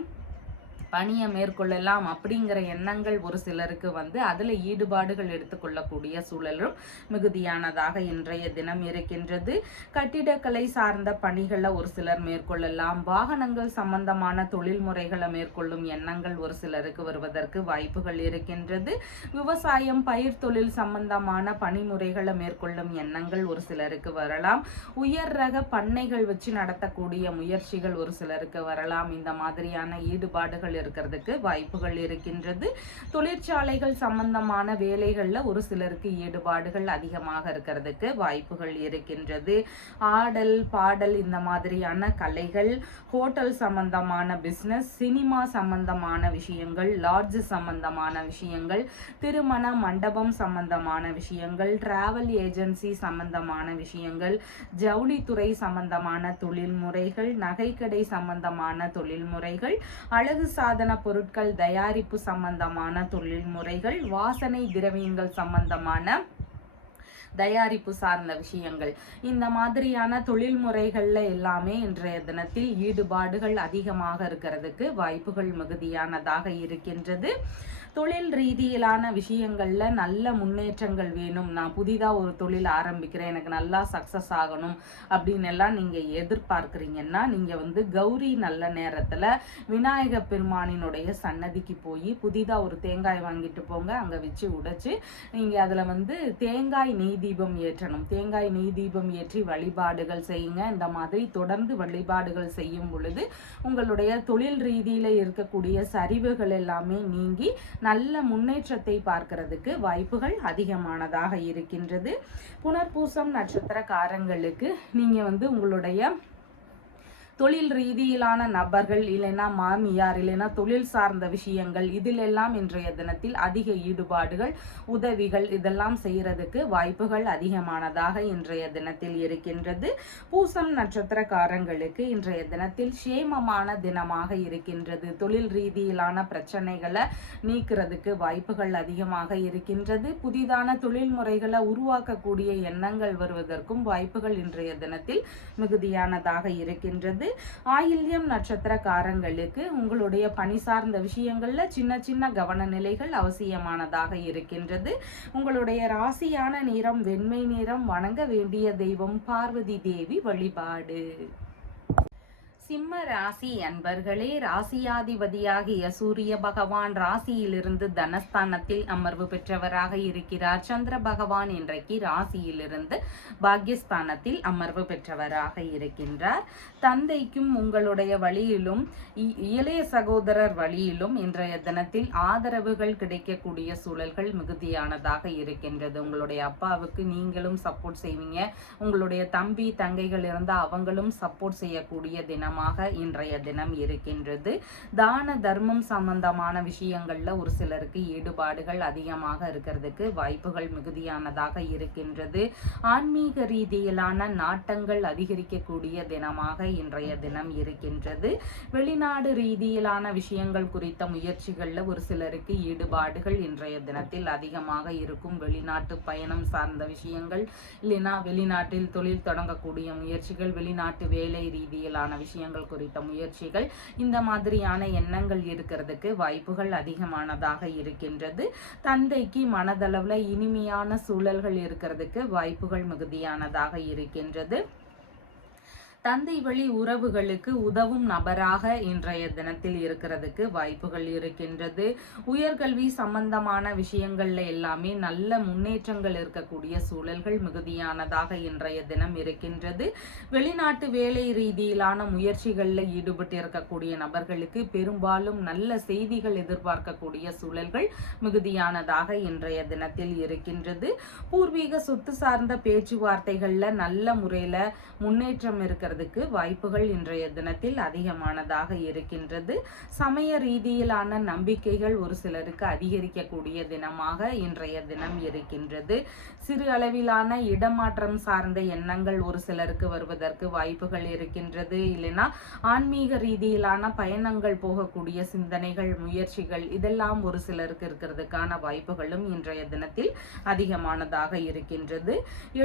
பணியை மேற்கொள்ளலாம் அப்படிங்கிற எண்ணங்கள் ஒரு சிலருக்கு அதில் ஈடுபாடுகள் எடுத்துக்கொள்ளக்கூடிய சூழலும் மிகுதியானதாக இன்றைய தினம் இருக்கின்றது. கட்டிடக்கலை சார்ந்த பணிகளை ஒரு சிலர் மேற்கொள்ளலாம். வாகனங்கள் சம்பந்தமான தொழில் முறைகளை மேற்கொள்ளும் எண்ணங்கள் ஒரு சிலருக்கு வருவதற்கு வாய்ப்புகள் இருக்கின்றது. விவசாயம், பயிர் தொழில் சம்பந்தமான பணிமுறைகளை மேற்கொள்ளும் எண்ணங்கள் ஒரு சிலருக்கு வரலாம். உயர் ரக பண்ணைகள் வச்சு நடத்தக்கூடிய முயற்சிகள் ஒரு சிலருக்கு வரலாம். இந்த மாதிரியான ஈடுபாடுகள் இருக்கிறதுக்கு வாய்ப்புகள் இருக்கின்றது. தொழிற்சாலைகள் சம்பந்தமான வேலைகள்ல ஒரு சிலருக்கு ஈடுபாடுகள் அதிகமாக இருக்கிறதுக்கு வாய்ப்புகள் இருக்கின்றது. ஆடல், பாடல் இந்த மாதிரியான கலைகள், ஹோட்டல் சம்பந்தமான பிசினஸ், சினிமா சம்பந்தமான விஷயங்கள், லாட்ஜ் சம்பந்தமான விஷயங்கள், திருமண மண்டபம் சம்பந்தமான விஷயங்கள், டிராவல் ஏஜென்சி சம்பந்தமான விஷயங்கள், ஜவுளித்துறை சம்பந்தமான தொழில் முறைகள், நகைக்கடை சம்பந்தமான தொழில் முறைகள், அழகு சாதன பொருட்கள் தயாரிப்பு சம்பந்தமான தொழில் முறைகள், வாசனை திரவியங்கள் சம்பந்தமான தயாரிப்பு சார்ந்த விஷயங்கள், இந்த மாதிரியான தொழில் முறைகள்ல எல்லாமே இன்றைய தினத்தில் ஈடுபாடுகள் அதிகமாக இருக்கிறதுக்கு வாய்ப்புகள் மிகுதியானதாக இருக்கின்றது. தொழில் ரீதியிலான விஷயங்கள்ல நல்ல முன்னேற்றங்கள் வேணும், நான் புதிதாக ஒரு தொழில் ஆரம்பிக்கிறேன், எனக்கு நல்லா சக்ஸஸ் ஆகணும் அப்படின்னு எல்லாம் நீங்கள் எதிர்பார்க்குறீங்கன்னா நீங்கள் கௌரி நல்ல நேரத்தில் விநாயக பெருமானினுடைய சன்னதிக்கு போய் புதிதாக ஒரு தேங்காய் வாங்கிட்டு போங்க. அங்கே வச்சு உடைச்சு நீங்கள் அதில் தேங்காய் நெய் தீபம் ஏற்றணும். தேங்காய் நெய் தீபம் ஏற்றி வழிபாடுகள் செய்யுங்க. இந்த மாதிரி தொடர்ந்து வழிபாடுகள் செய்யும் பொழுது உங்களுடைய தொழில் ரீதியில் இருக்கக்கூடிய சரிவுகள் எல்லாமே நீங்கி நல்ல முன்னேற்றத்தை பார்க்கிறதுக்கு வாய்ப்புகள் அதிகமானதாக இருக்கின்றது. புனர்பூசம் நட்சத்திரக்காரங்களுக்கு நீங்க உங்களுடைய தொழில் ரீதியிலான நபர்கள் இல்லைன்னா மாமியார் இல்லைன்னா தொழில் சார்ந்த விஷயங்கள் இதிலெல்லாம் இன்றைய தினத்தில் அதிக ஈடுபாடுகள், உதவிகள் இதெல்லாம் செய்யறதுக்கு வாய்ப்புகள் அதிகமானதாக இன்றைய தினத்தில் இருக்கின்றது. பூசம் நட்சத்திரக்காரங்களுக்கு இன்றைய தினத்தில் சேமமான தினமாக இருக்கின்றது. தொழில் ரீதியிலான பிரச்சனைகளை நீக்கிறதுக்கு வாய்ப்புகள் அதிகமாக இருக்கின்றது. புதிதான தொழில் முறைகளை உருவாக்கக்கூடிய எண்ணங்கள் வருவதற்கும் வாய்ப்புகள் இன்றைய தினத்தில் மிகுதியானதாக இருக்கின்றது. ஆயில்யம் நட்சத்திரக்காரங்களுக்கு உங்களுடைய பணி சார்ந்த விஷயங்கள்ல சின்ன சின்ன கவன நிலைகள் அவசியமானதாக இருக்கின்றது. உங்களுடைய ராசியான நிறம் வெண்மை நிறம். வணங்க வேண்டிய தெய்வம் பார்வதி தேவி வழிபாடு. சிம்ம ராசி அன்பர்களே, ராசியாதிபதியாகிய சூரிய பகவான் ராசியிலிருந்து தனஸ்தானத்தில் அமர்வு பெற்றவராக இருக்கிறார். சந்திர பகவான் இன்றைக்கு ராசியிலிருந்து பாக்யஸ்தானத்தில் அமர்வு பெற்றவராக இருக்கின்றார். தந்தைக்கும் உங்களுடைய வழியிலும் இளைய சகோதரர் வழியிலும் இன்றைய தினத்தில் ஆதரவுகள் கிடைக்கக்கூடிய சூழல்கள் மிகுதியானதாக இருக்கின்றது. உங்களுடைய அப்பாவுக்கு நீங்களும் சப்போர்ட் செய்வீங்க. உங்களுடைய தம்பி தங்கைகள் இருந்தால் அவங்களும் சப்போர்ட் செய்யக்கூடிய தினம் இன்றைய தினம் இருக்கின்றது. தான தர்மம் சம்பந்தமான விஷயங்கள்ல ஒரு சிலருக்கு ஈடுபாடுகள் அதிகமாக இருக்கிறதுக்கு வாய்ப்புகள் மிகுதியானதாக இருக்கின்றது. ஆன்மீக ரீதியிலான நாட்டங்கள் அதிகரிக்கக்கூடிய தினமாக இன்றைய தினம் இருக்கின்றது. வெளிநாடு ரீதியிலான விஷயங்கள் குறித்த முயற்சிகள்ல ஒரு சிலருக்கு ஈடுபாடுகள் இன்றைய தினத்தில் அதிகமாக இருக்கும். வெளிநாட்டு பயணம் சார்ந்த விஷயங்கள், இல்லைனா வெளிநாட்டில் தொழில் தொடங்கக்கூடிய முயற்சிகள், வெளிநாட்டு வேலை ரீதியிலான விஷயங்கள் குறித்த முயற்சிகள், இந்த மாதிரியான எண்ணங்கள் இருக்கிறதுக்கு வாய்ப்புகள் அதிகமானதாக இருக்கின்றது. தந்தைக்கு மனதளவுல இனிமையான சூழல்கள் இருக்கிறதுக்கு வாய்ப்புகள் மிகுதியானதாக இருக்கின்றது. தந்தை வழி உறவுகளுக்கு உதவும் நபராக இன்றைய தினத்தில் இருக்கிறதுக்கு வாய்ப்புகள் இருக்கின்றது. உயர்கல்வி சம்பந்தமான விஷயங்கள்ல எல்லாமே நல்ல முன்னேற்றங்கள் இருக்கக்கூடிய சூழல்கள் மிகுதியானதாக இன்றைய தினம் இருக்கின்றது. வெளிநாட்டு வேலை ரீதியிலான முயற்சிகளில் ஈடுபட்டு இருக்கக்கூடிய நபர்களுக்கு பெரும்பாலும் நல்ல செய்திகள் எதிர்பார்க்கக்கூடிய சூழல்கள் மிகுதியானதாக இன்றைய தினத்தில் இருக்கின்றது. பூர்வீக சொத்து சார்ந்த பேச்சுவார்த்தைகள்ல நல்ல முறையில முன்னேற்றம் இருக்கிறது வாய்ப்புகள் இன்றைய தினத்தில் அதிகமானதாக இருக்கின்றது. சமய ரீதியிலான நம்பிக்கைகள் ஒரு சிலருக்கு அதிகரிக்கக்கூடிய தினமாக இன்றைய தினம் இருக்கின்றது. சிறு அளவிலான இடமாற்றம் சார்ந்த எண்ணங்கள் ஒரு சிலருக்கு வருவதற்கு வாய்ப்புகள் இருக்கின்றது. இல்லைன்னா ஆன்மீக ரீதியிலான பயணங்கள் போகக்கூடிய சிந்தனைகள், முயற்சிகள், இதெல்லாம் ஒரு சிலருக்கு இருக்கிறதுக்கான வாய்ப்புகளும் இன்றைய தினத்தில் அதிகமானதாக இருக்கின்றது.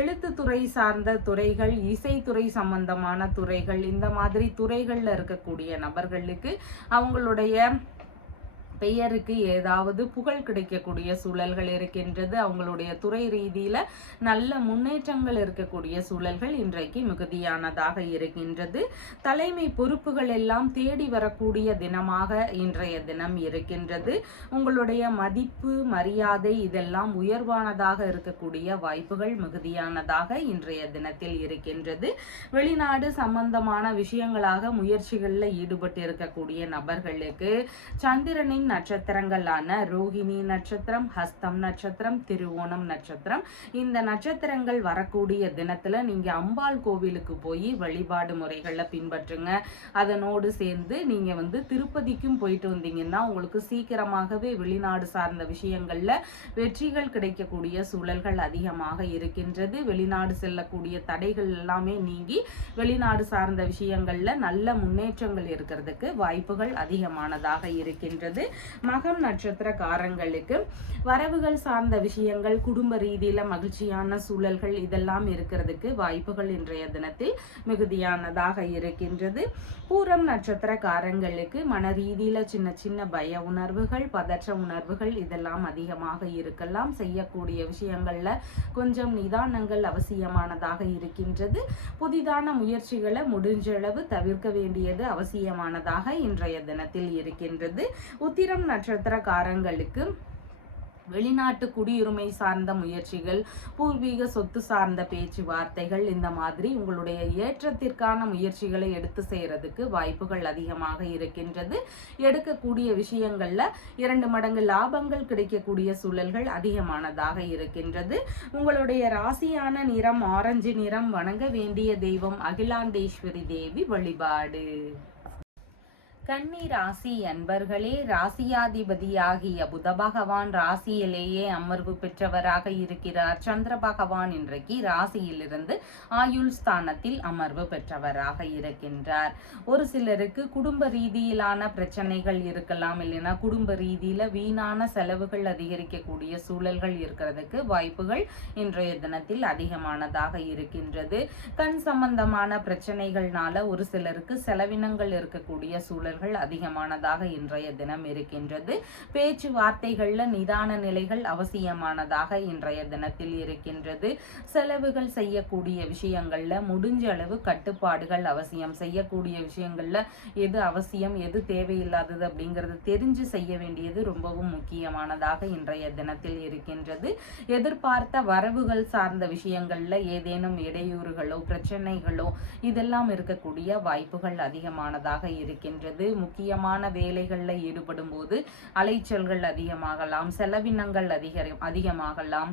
எழுத்துத்துறை சார்ந்த துறைகள், இசைத்துறை சம்பந்தமான துறைகள், இந்த மாதிரி துறைகள்ல இருக்கக்கூடிய நபர்களுக்கு அவங்களுடைய பெயருக்கு ஏதாவது புகழ் கிடைக்கக்கூடிய சூழல்கள் இருக்கின்றது. அவங்களுடைய துறை ரீதியில நல்ல முன்னேற்றங்கள் இருக்கக்கூடிய சூழல்கள் இன்றைக்கு மிகுதியானதாக இருக்கின்றது. தலைமை பொறுப்புகள் எல்லாம் தேடி வரக்கூடிய தினமாக இன்றைய தினம் இருக்கின்றது. உங்களுடைய மதிப்பு, மரியாதை இதெல்லாம் உயர்வானதாக இருக்கக்கூடிய வாய்ப்புகள் மிகுதியானதாக இன்றைய தினத்தில் இருக்கின்றது. வெளிநாடு சம்பந்தமான விஷயங்களாக முயற்சிகளில் ஈடுபட்டு இருக்கக்கூடிய நபர்களுக்கு சந்திரனின் நட்சத்திரங்களான ரோஹிணி நட்சத்திரம், ஹஸ்தம் நட்சத்திரம், திருவோணம் நட்சத்திரம், இந்த நட்சத்திரங்கள் வரக்கூடிய தினத்துல நீங்க அம்பாள் கோவிலுக்கு போய் வழிபாடு முறைகளை பின்பற்றுங்க. அதனோடு சேர்ந்து நீங்க திருப்பதிக்கும் போயிட்டு வந்தீங்கன்னா உங்களுக்கு சீக்கிரமாகவே வெளிநாடு சார்ந்த விஷயங்கள்ல வெற்றிகள் கிடைக்கக்கூடிய சூழல்கள் அதிகமாக இருக்கின்றது. வெளிநாடு செல்லக்கூடிய தடைகள் எல்லாமே நீங்கி வெளிநாடு சார்ந்த விஷயங்கள்ல நல்ல முன்னேற்றங்கள் இருக்கிறதுக்கு வாய்ப்புகள் அதிகமானதாக இருக்கின்றது. மகம் நட்சத்திரக்காரங்களுக்கு வரவுகள் சார்ந்த விஷயங்கள், குடும்ப ரீதியில மகிழ்ச்சியான சூழல்கள் இதெல்லாம் இருக்கிறதுக்கு வாய்ப்புகள் இன்றைய தினத்தில் மிகுதியானதாக இருக்கின்றது. பூரம் நட்சத்திரக்காரங்களுக்கு மன ரீதியில சின்ன சின்ன பய உணர்வுகள், பதற்ற உணர்வுகள் இதெல்லாம் அதிகமாக இருக்கலாம். செய்யக்கூடிய விஷயங்கள்ல கொஞ்சம் நிதானங்கள் அவசியமானதாக இருக்கின்றது. புதிதான முயற்சிகளை முடிஞ்சளவு தவிர்க்க வேண்டியது அவசியமானதாக இன்றைய தினத்தில் இருக்கின்றது. உத்திரம் நட்சத்திரக்காரங்களுக்கு வெளிநாட்டு குடியுரிமை சார்ந்த முயற்சிகள், பூர்வீக சொத்து சார்ந்த பேச்சுவார்த்தைகள், இந்த மாதிரி உங்களுடைய ஏற்றத்திற்கான முயற்சிகளை எடுத்து செய்யறதுக்கு வாய்ப்புகள் அதிகமாக இருக்கின்றது. எடுக்கக்கூடிய விஷயங்கள்ல 2 மடங்கு லாபங்கள் கிடைக்கக்கூடிய சூழல்கள் அதிகமானதாக இருக்கின்றது. உங்களுடைய ராசியான நிறம் ஆரஞ்சு நிறம். வணங்க வேண்டிய தெய்வம் அகிலாண்டேஸ்வரி தேவி வழிபாடு. கன்னி ராசி அன்பர்களே, ராசியாதிபதியாகிய புத பகவான் ராசியிலேயே அமர்வு பெற்றவராக இருக்கிறார். சந்திர பகவான் இன்றைக்கு ராசியிலிருந்து ஆயுள் ஸ்தானத்தில் அமர்வு பெற்றவராக இருக்கின்றார். ஒரு சிலருக்கு குடும்ப ரீதியிலான பிரச்சனைகள் இருக்கலாம், இல்லைன்னா குடும்ப ரீதியில வீணான செலவுகள் அதிகரிக்கக்கூடிய சூழல்கள் இருக்கிறதுக்கு வாய்ப்புகள் இன்றைய தினத்தில் அதிகமானதாக இருக்கின்றது. கண் சம்பந்தமான பிரச்சனைகள்னால ஒரு சிலருக்கு செலவினங்கள் இருக்கக்கூடிய சூழல் சூழல்கள் அதிகமானதாக இன்றைய தினம் இருக்கின்றது. பேச்சுவார்த்தைகள்ல நிதான நிலைகள் அவசியமானதாக இன்றைய தினத்தில் இருக்கின்றது. செலவுகள் செய்யக்கூடிய விஷயங்கள்ல முடிஞ்ச அளவு கட்டுப்பாடுகள் அவசியம். செய்யக்கூடிய விஷயங்கள்ல எது அவசியம் எது தேவையில்லாதது அப்படிங்கிறது தெரிஞ்சு செய்ய வேண்டியது ரொம்பவும் முக்கியமானதாக இன்றைய தினத்தில் இருக்கின்றது. எதிர்பார்த்த வரவுகள் சார்ந்த விஷயங்கள்ல ஏதேனும் இடையூறுகளோ பிரச்சனைகளோ இதெல்லாம் இருக்கக்கூடிய வாய்ப்புகள் அதிகமானதாக இருக்கின்றது. முக்கியமான வேலைகள்ல ஈடுபடும் போது அலைச்சல்கள் அதிகமாகலாம், செலவினங்கள் அதிகமாகலாம்.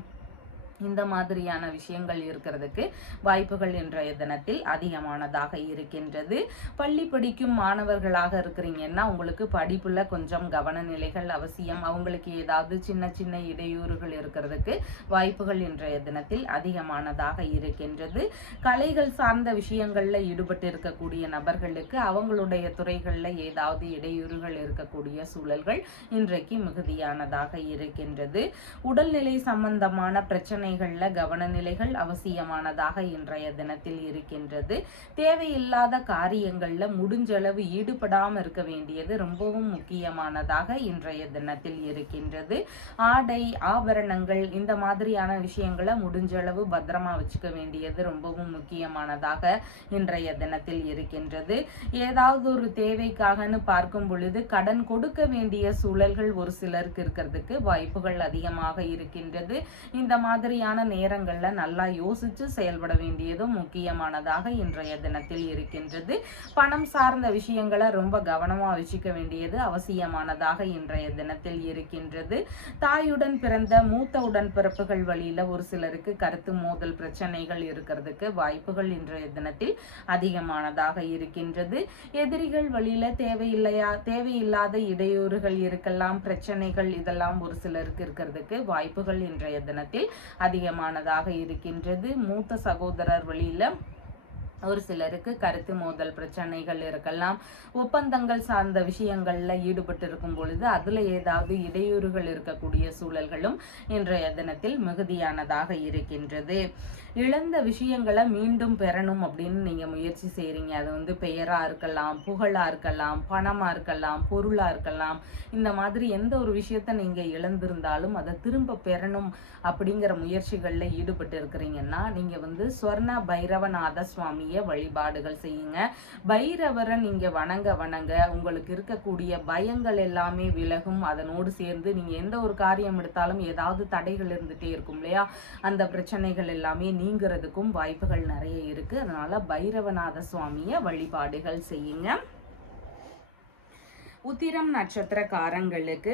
இந்த மாதிரியான விஷயங்கள் இருக்கிறதுக்கு வாய்ப்புகள் இன்றைய தினத்தில் அதிகமானதாக இருக்கின்றது. பள்ளி படிக்கும் மாணவர்களாக இருக்கிறீங்கன்னா உங்களுக்கு படிப்புல கொஞ்சம் கவன நிலைகள் அவசியம். அவங்களுக்கு ஏதாவது சின்ன சின்ன இடையூறுகள் இருக்கிறதுக்கு வாய்ப்புகள் இன்றைய தினத்தில் அதிகமானதாக இருக்கின்றது. கலைகள் சார்ந்த விஷயங்கள்ல ஈடுபட்டு இருக்கக்கூடிய நபர்களுக்கு அவங்களுடைய துறைகள்ல ஏதாவது இடையூறுகள் இருக்கக்கூடிய சூழல்கள் இன்றைக்கு மிகுதியானதாக இருக்கின்றது. உடல்நிலை சம்பந்தமான பிரச்சனை கவனநிலைகள் அவசியமானதாக இன்றைய தினத்தில் இருக்கின்றது. தேவையில்லாத காரியங்கள்ல முடிஞ்சளவு ஈடுபடாம இருக்க வேண்டியது ரொம்பவும் முக்கியமானதாக இன்றைய தினத்தில் இருக்கின்றது. ஆடை ஆபரணங்கள் இந்த மாதிரியான விஷயங்களை முடிஞ்சளவு பத்திரமா வச்சுக்க வேண்டியது ரொம்பவும் முக்கியமானதாக இன்றைய தினத்தில் இருக்கின்றது. ஏதாவது ஒரு தேவைக்காகன்னு பார்க்கும் பொழுது கடன் கொடுக்க வேண்டிய சூழல்கள் ஒரு சிலருக்கு இருக்கிறதுக்கு வாய்ப்புகள் அதிகமாக இருக்கின்றது. இந்த மாதிரி நேரங்கள்ல நல்லா யோசிச்சு செயல்பட வேண்டியதும் முக்கியமானதாக இன்றைய தினத்தில் இருக்கின்றது. பணம் சார்ந்த விஷயங்களை ரொம்ப கவனமா வச்சுக்க வேண்டியது அவசியமானதாக இன்றைய தினத்தில் இருக்கின்றது. தாயுடன் பிறந்த மூத்த உடன்பிறப்புகள் வழியில ஒரு சிலருக்கு கருத்து மோதல் பிரச்சனைகள் இருக்கிறதுக்கு வாய்ப்புகள் இன்றைய தினத்தில் அதிகமானதாக இருக்கின்றது. எதிரிகள் வழியில தேவையில்லாத இடையூறுகள் இருக்கலாம், பிரச்சனைகள் இதெல்லாம் ஒரு சிலருக்கு இருக்கிறதுக்கு வாய்ப்புகள் இன்றைய தினத்தில் அதிகமானதாக இருக்கின்றது. மூத்த சகோதரர் வழியில ஒரு சிலருக்கு கருத்து மோதல் பிரச்சனைகள் இருக்கலாம். ஒப்பந்தங்கள் சார்ந்த விஷயங்கள்ல ஈடுபட்டு இருக்கும் பொழுது அதுல ஏதாவது இடையூறுகள் இருக்கக்கூடிய சூழல்களும் இன்றைய தினத்தில் மிகுதியானதாக இருக்கின்றது. இழந்த விஷயங்களை மீண்டும் பெறணும் அப்படின்னு நீங்க முயற்சி செய்றீங்க. அது பெயரா இருக்கலாம், புகழா இருக்கலாம், பணமா இருக்கலாம், பொருளா இருக்கலாம். இந்த மாதிரி எந்த ஒரு விஷயத்த நீங்க இழந்திருந்தாலும் அதை திரும்ப பெறணும் அப்படிங்கிற முயற்சிகள்ல ஈடுபட்டு இருக்கிறீங்கன்னா நீங்க ஸ்வர்ண பைரவநாத சுவாமிய வழிபாடுகள் செய்யுங்க. பைரவரை நீங்க வணங்க உங்களுக்கு இருக்கக்கூடிய பயங்கள் எல்லாமே விலகும். அதனோடு சேர்ந்து நீங்க எந்த ஒரு காரியம் எடுத்தாலும் ஏதாவது தடைகள் இருந்துட்டே இருக்கும் இல்லையா, அந்த பிரச்சனைகள் எல்லாமே நீங்கிறதுக்கும் வாய்ப்புகள் நிறைய இருக்கு. அதனால பைரவநாத சுவாமிய வழிபாடுகள் செய்யுங்க. உத்திரம் நட்சத்திரக்காரங்களுக்கு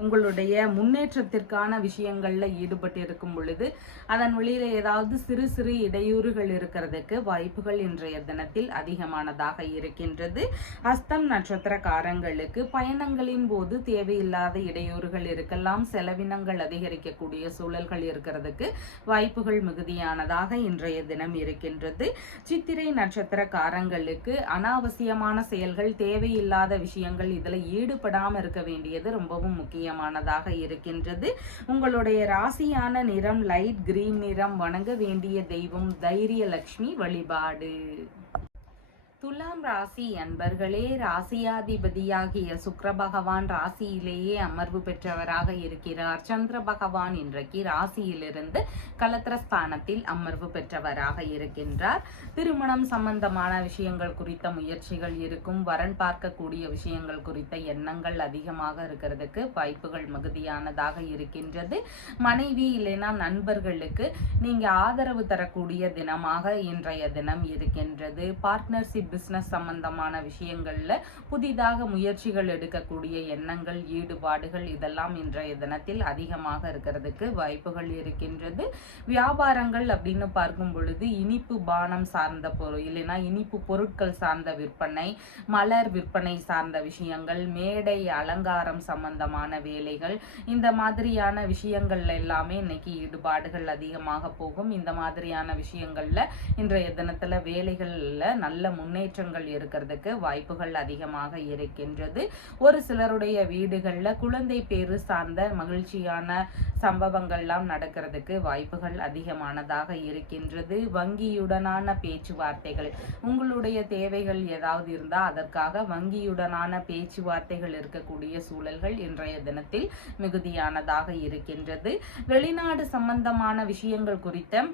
உங்களுடைய முன்னேற்றத்திற்கான விஷயங்கள்ல ஈடுபட்டு இருக்கும் பொழுது அதன் வழியில ஏதாவது சிறு சிறு இடையூறுகள் இருக்கிறதுக்கு வாய்ப்புகள் இன்றைய தினத்தில் அதிகமானதாக இருக்கின்றது. ஹஸ்தம் நட்சத்திரக்காரங்களுக்கு பயணங்களின் போது தேவையில்லாத இடையூறுகள் இருக்கலாம், செலவினங்கள் அதிகரிக்கக்கூடிய சூழல்கள் இருக்கிறதுக்கு வாய்ப்புகள் மிகுதியானதாக இன்றைய தினம் இருக்கின்றது. சித்திரை நட்சத்திரக்காரங்களுக்கு அனாவசியமான செயல்கள் தேவையில்லாத விஷயங்கள் இதுல ஈடுபடாம இருக்க வேண்டியது ரொம்பவும் முக்கியமானதாக இருக்கின்றது. உங்களுடைய ராசியான நிறம் லைட் கிரீன் நிறம். வணங்க வேண்டிய தெய்வம் தைரிய லட்சுமி வழிபாடு. துலாம் ராசி அன்பர்களே, ராசியாதிபதியாகிய சுக்கிர பகவான் ராசியிலேயே அமர்வு பெற்றவராக இருக்கிறார். சந்திர பகவான் இன்றைக்கு ராசியிலிருந்து கலத்திரஸ்தானத்தில் அமர்வு பெற்றவராக இருக்கின்றார். திருமணம் சம்பந்தமான விஷயங்கள் குறித்த முயற்சிகள் இருக்கும். வரன் பார்க்கக்கூடிய விஷயங்கள் குறித்த எண்ணங்கள் அதிகமாக இருக்கிறதுக்கு வாய்ப்புகள் மிகுதியானதாக இருக்கின்றது. மனைவி இல்லைனா நண்பர்களுக்கு நீங்க ஆதரவு தரக்கூடிய தினமாக இன்றைய தினம் இருக்கின்றது. பார்ட்னர்ஷிப் பிசினஸ் சம்பந்தமான விஷயங்கள்ல புதிதாக முயற்சிகள் எடுக்கக்கூடிய எண்ணங்கள் ஈடுபாடுகள் இதெல்லாம் இன்றைய தினத்தில் அதிகமாக இருக்கிறதுக்கு வாய்ப்புகள் இருக்கின்றது. வியாபாரங்கள் அப்படின்னு பார்க்கும் பொழுது இனிப்பு பானம் சார்ந்த பொருள் இல்லைன்னா இனிப்பு பொருட்கள் சார்ந்த விற்பனை, மலர் விற்பனை சார்ந்த விஷயங்கள், மேடை அலங்காரம் சம்பந்தமான வேலைகள், இந்த மாதிரியான விஷயங்கள்ல எல்லாமே இன்னைக்கு ஈடுபாடுகள் அதிகமாக போகும். இந்த மாதிரியான விஷயங்கள்ல இன்றைய தினத்துல வேலைகள்ல நல்ல முன்னேற்றம் முன்னேற்றங்கள் இருக்கிறதுக்கு வாய்ப்புகள் அதிகமாக இருக்கின்றது. ஒரு சிலருடைய வீடுகளில் குழந்தை பேரு சார்ந்த மகிழ்ச்சியான சம்பவங்கள்லாம் நடக்கிறதுக்கு வாய்ப்புகள் அதிகமானதாக இருக்கின்றது. வங்கியுடனான பேச்சுவார்த்தைகள், உங்களுடைய தேவைகள் ஏதாவது இருந்தால் அதற்காக வங்கியுடனான பேச்சுவார்த்தைகள் இருக்கக்கூடிய சூழல்கள் இன்றைய தினத்தில் மிகுதியானதாக இருக்கின்றது. வெளிநாடு சம்பந்தமான விஷயங்கள் குறித்த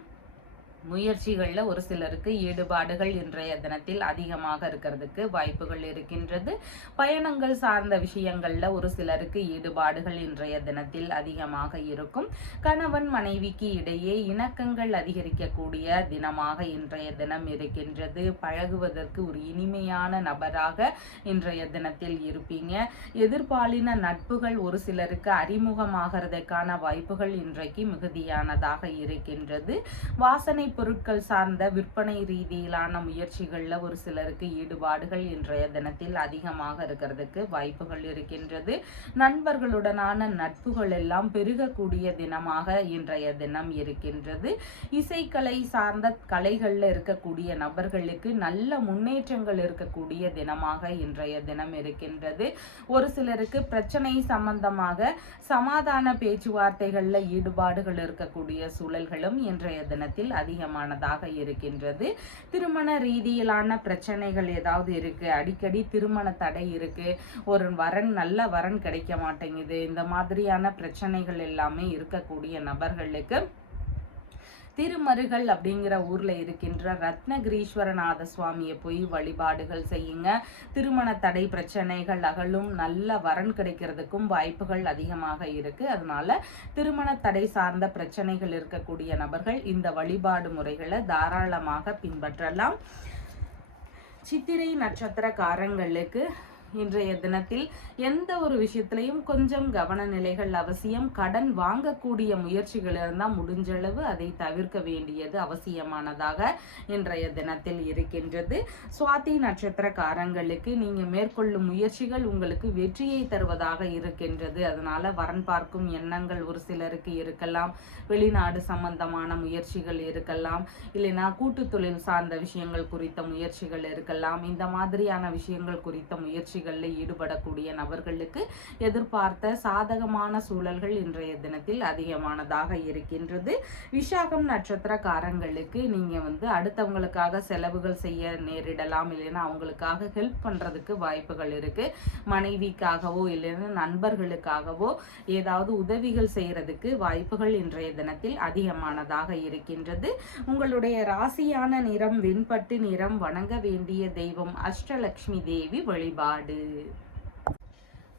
முயற்சிகள்ல ஒரு சிலருக்கு ஈடுபாடுகள் இன்றைய தினத்தில் அதிகமாக இருக்கிறதுக்கு வாய்ப்புகள் இருக்கின்றது. பயணங்கள் சார்ந்த விஷயங்கள்ல ஒரு சிலருக்கு ஈடுபாடுகள் இன்றைய தினத்தில் அதிகமாக இருக்கும். கணவன் மனைவிக்கு இடையே இணக்கங்கள் அதிகரிக்கக்கூடிய தினமாக இன்றைய தினம் இருக்கின்றது. பழகுவதற்கு ஒரு இனிமையான நபராக இன்றைய தினத்தில் இருப்பீங்க. எதிர்பாலின நட்புகள் ஒரு சிலருக்கு அறிமுகமாகிறதுக்கான வாய்ப்புகள் இன்றைக்கு மிகுதியானதாக இருக்கின்றது. வாசனை பொருட்கள் சார்ந்த விற்பனை ரீதியிலான முயற்சிகள்ல ஒரு சிலருக்கு ஈடுபாடுகள் இன்றைய தினத்தில் அதிகமாக இருக்கிறதுக்கு வாய்ப்புகள் இருக்கின்றது. நண்பர்களுடனான நட்புகள் எல்லாம் பெருகக்கூடிய தினமாக இன்றைய தினம் இருக்கின்றது. இசைக்கலை சார்ந்த கலைகள்ல இருக்கக்கூடிய நபர்களுக்கு நல்ல முன்னேற்றங்கள் இருக்கக்கூடிய தினமாக இன்றைய தினம் இருக்கின்றது. ஒரு சிலருக்கு பிரச்சனை சம்பந்தமாக சமாதான பேச்சுவார்த்தைகள்ல ஈடுபாடுகள் இருக்கக்கூடிய சூழல்களும் இன்றைய தினத்தில் அதிகமானதாக இருக்கின்றது. திருமண ரீதியிலான பிரச்சனைகள் ஏதாவது இருக்கு, அடிக்கடி திருமண தடை இருக்கு, ஒரு வரன் நல்ல வரன் கிடைக்க மாட்டேங்குது, இந்த மாதிரியான பிரச்சனைகள் எல்லாமே இருக்கக்கூடிய நபர்களுக்கு திருமருகல் அப்படிங்கிற ஊர்ல இருக்கின்ற ரத்னகிரீஸ்வரநாத சுவாமியை போய் வழிபாடுகள் செய்யுங்க. திருமண தடை பிரச்சனைகள் அகலும், நல்ல வரன் கிடைக்கிறதுக்கும் வாய்ப்புகள் அதிகமாக இருக்கு. அதனால திருமண தடை சார்ந்த பிரச்சனைகள் இருக்கக்கூடிய நபர்கள் இந்த வழிபாடு முறைகளை தாராளமாக பின்பற்றலாம். சித்திரை நட்சத்திரக்காரங்களுக்கு இன்றைய தினத்தில் எந்த ஒரு விஷயத்திலையும் கொஞ்சம் கவன நிலைகள் அவசியம். கடன் வாங்கக்கூடிய முயற்சிகள் இருந்தால் முடிஞ்சளவு அதை தவிர்க்க வேண்டியது அவசியமானதாக இன்றைய தினத்தில் இருக்கின்றது. சுவாதி நட்சத்திரக்காரங்களுக்கு நீங்க மேற்கொள்ளும் முயற்சிகள் உங்களுக்கு வெற்றியை தருவதாக இருக்கின்றது. அதனால வரன் பார்க்கும் எண்ணங்கள் ஒரு சிலருக்கு இருக்கலாம். வெளிநாடு சம்பந்தமான முயற்சிகள் இருக்கலாம், இல்லைனா கூட்டு தொழில் சார்ந்த விஷயங்கள் குறித்த முயற்சிகள் இருக்கலாம். இந்த மாதிரியான விஷயங்கள் குறித்த முயற்சிகளில் ஈடுபடக்கூடிய நபர்களுக்கு எதிர்பார்த்த சாதகமான சூழல்கள் இன்றைய தினத்தில் அதிகமானதாக இருக்கின்றது. விசாகம் நட்சத்திரக்காரங்களுக்கு நீங்க அடுத்தவங்களுக்காக செலவுகள் செய்ய நேரிடலாம், இல்லைன்னா அவங்களுக்காக ஹெல்ப் பண்றதுக்கு வாய்ப்புகள் இருக்கு. மனைவிக்காகவோ இல்லைன்னா நண்பர்களுக்காகவோ ஏதாவது உதவிகள் செய்யறதுக்கு வாய்ப்புகள் இன்றைய தினத்தில் அதிகமானதாக இருக்கின்றது. உங்களுடைய ராசியான நிறம் வெண்பட்டு நிறம். வணங்க வேண்டிய தெய்வம் அஷ்டலட்சுமி தேவி வழிபாடு.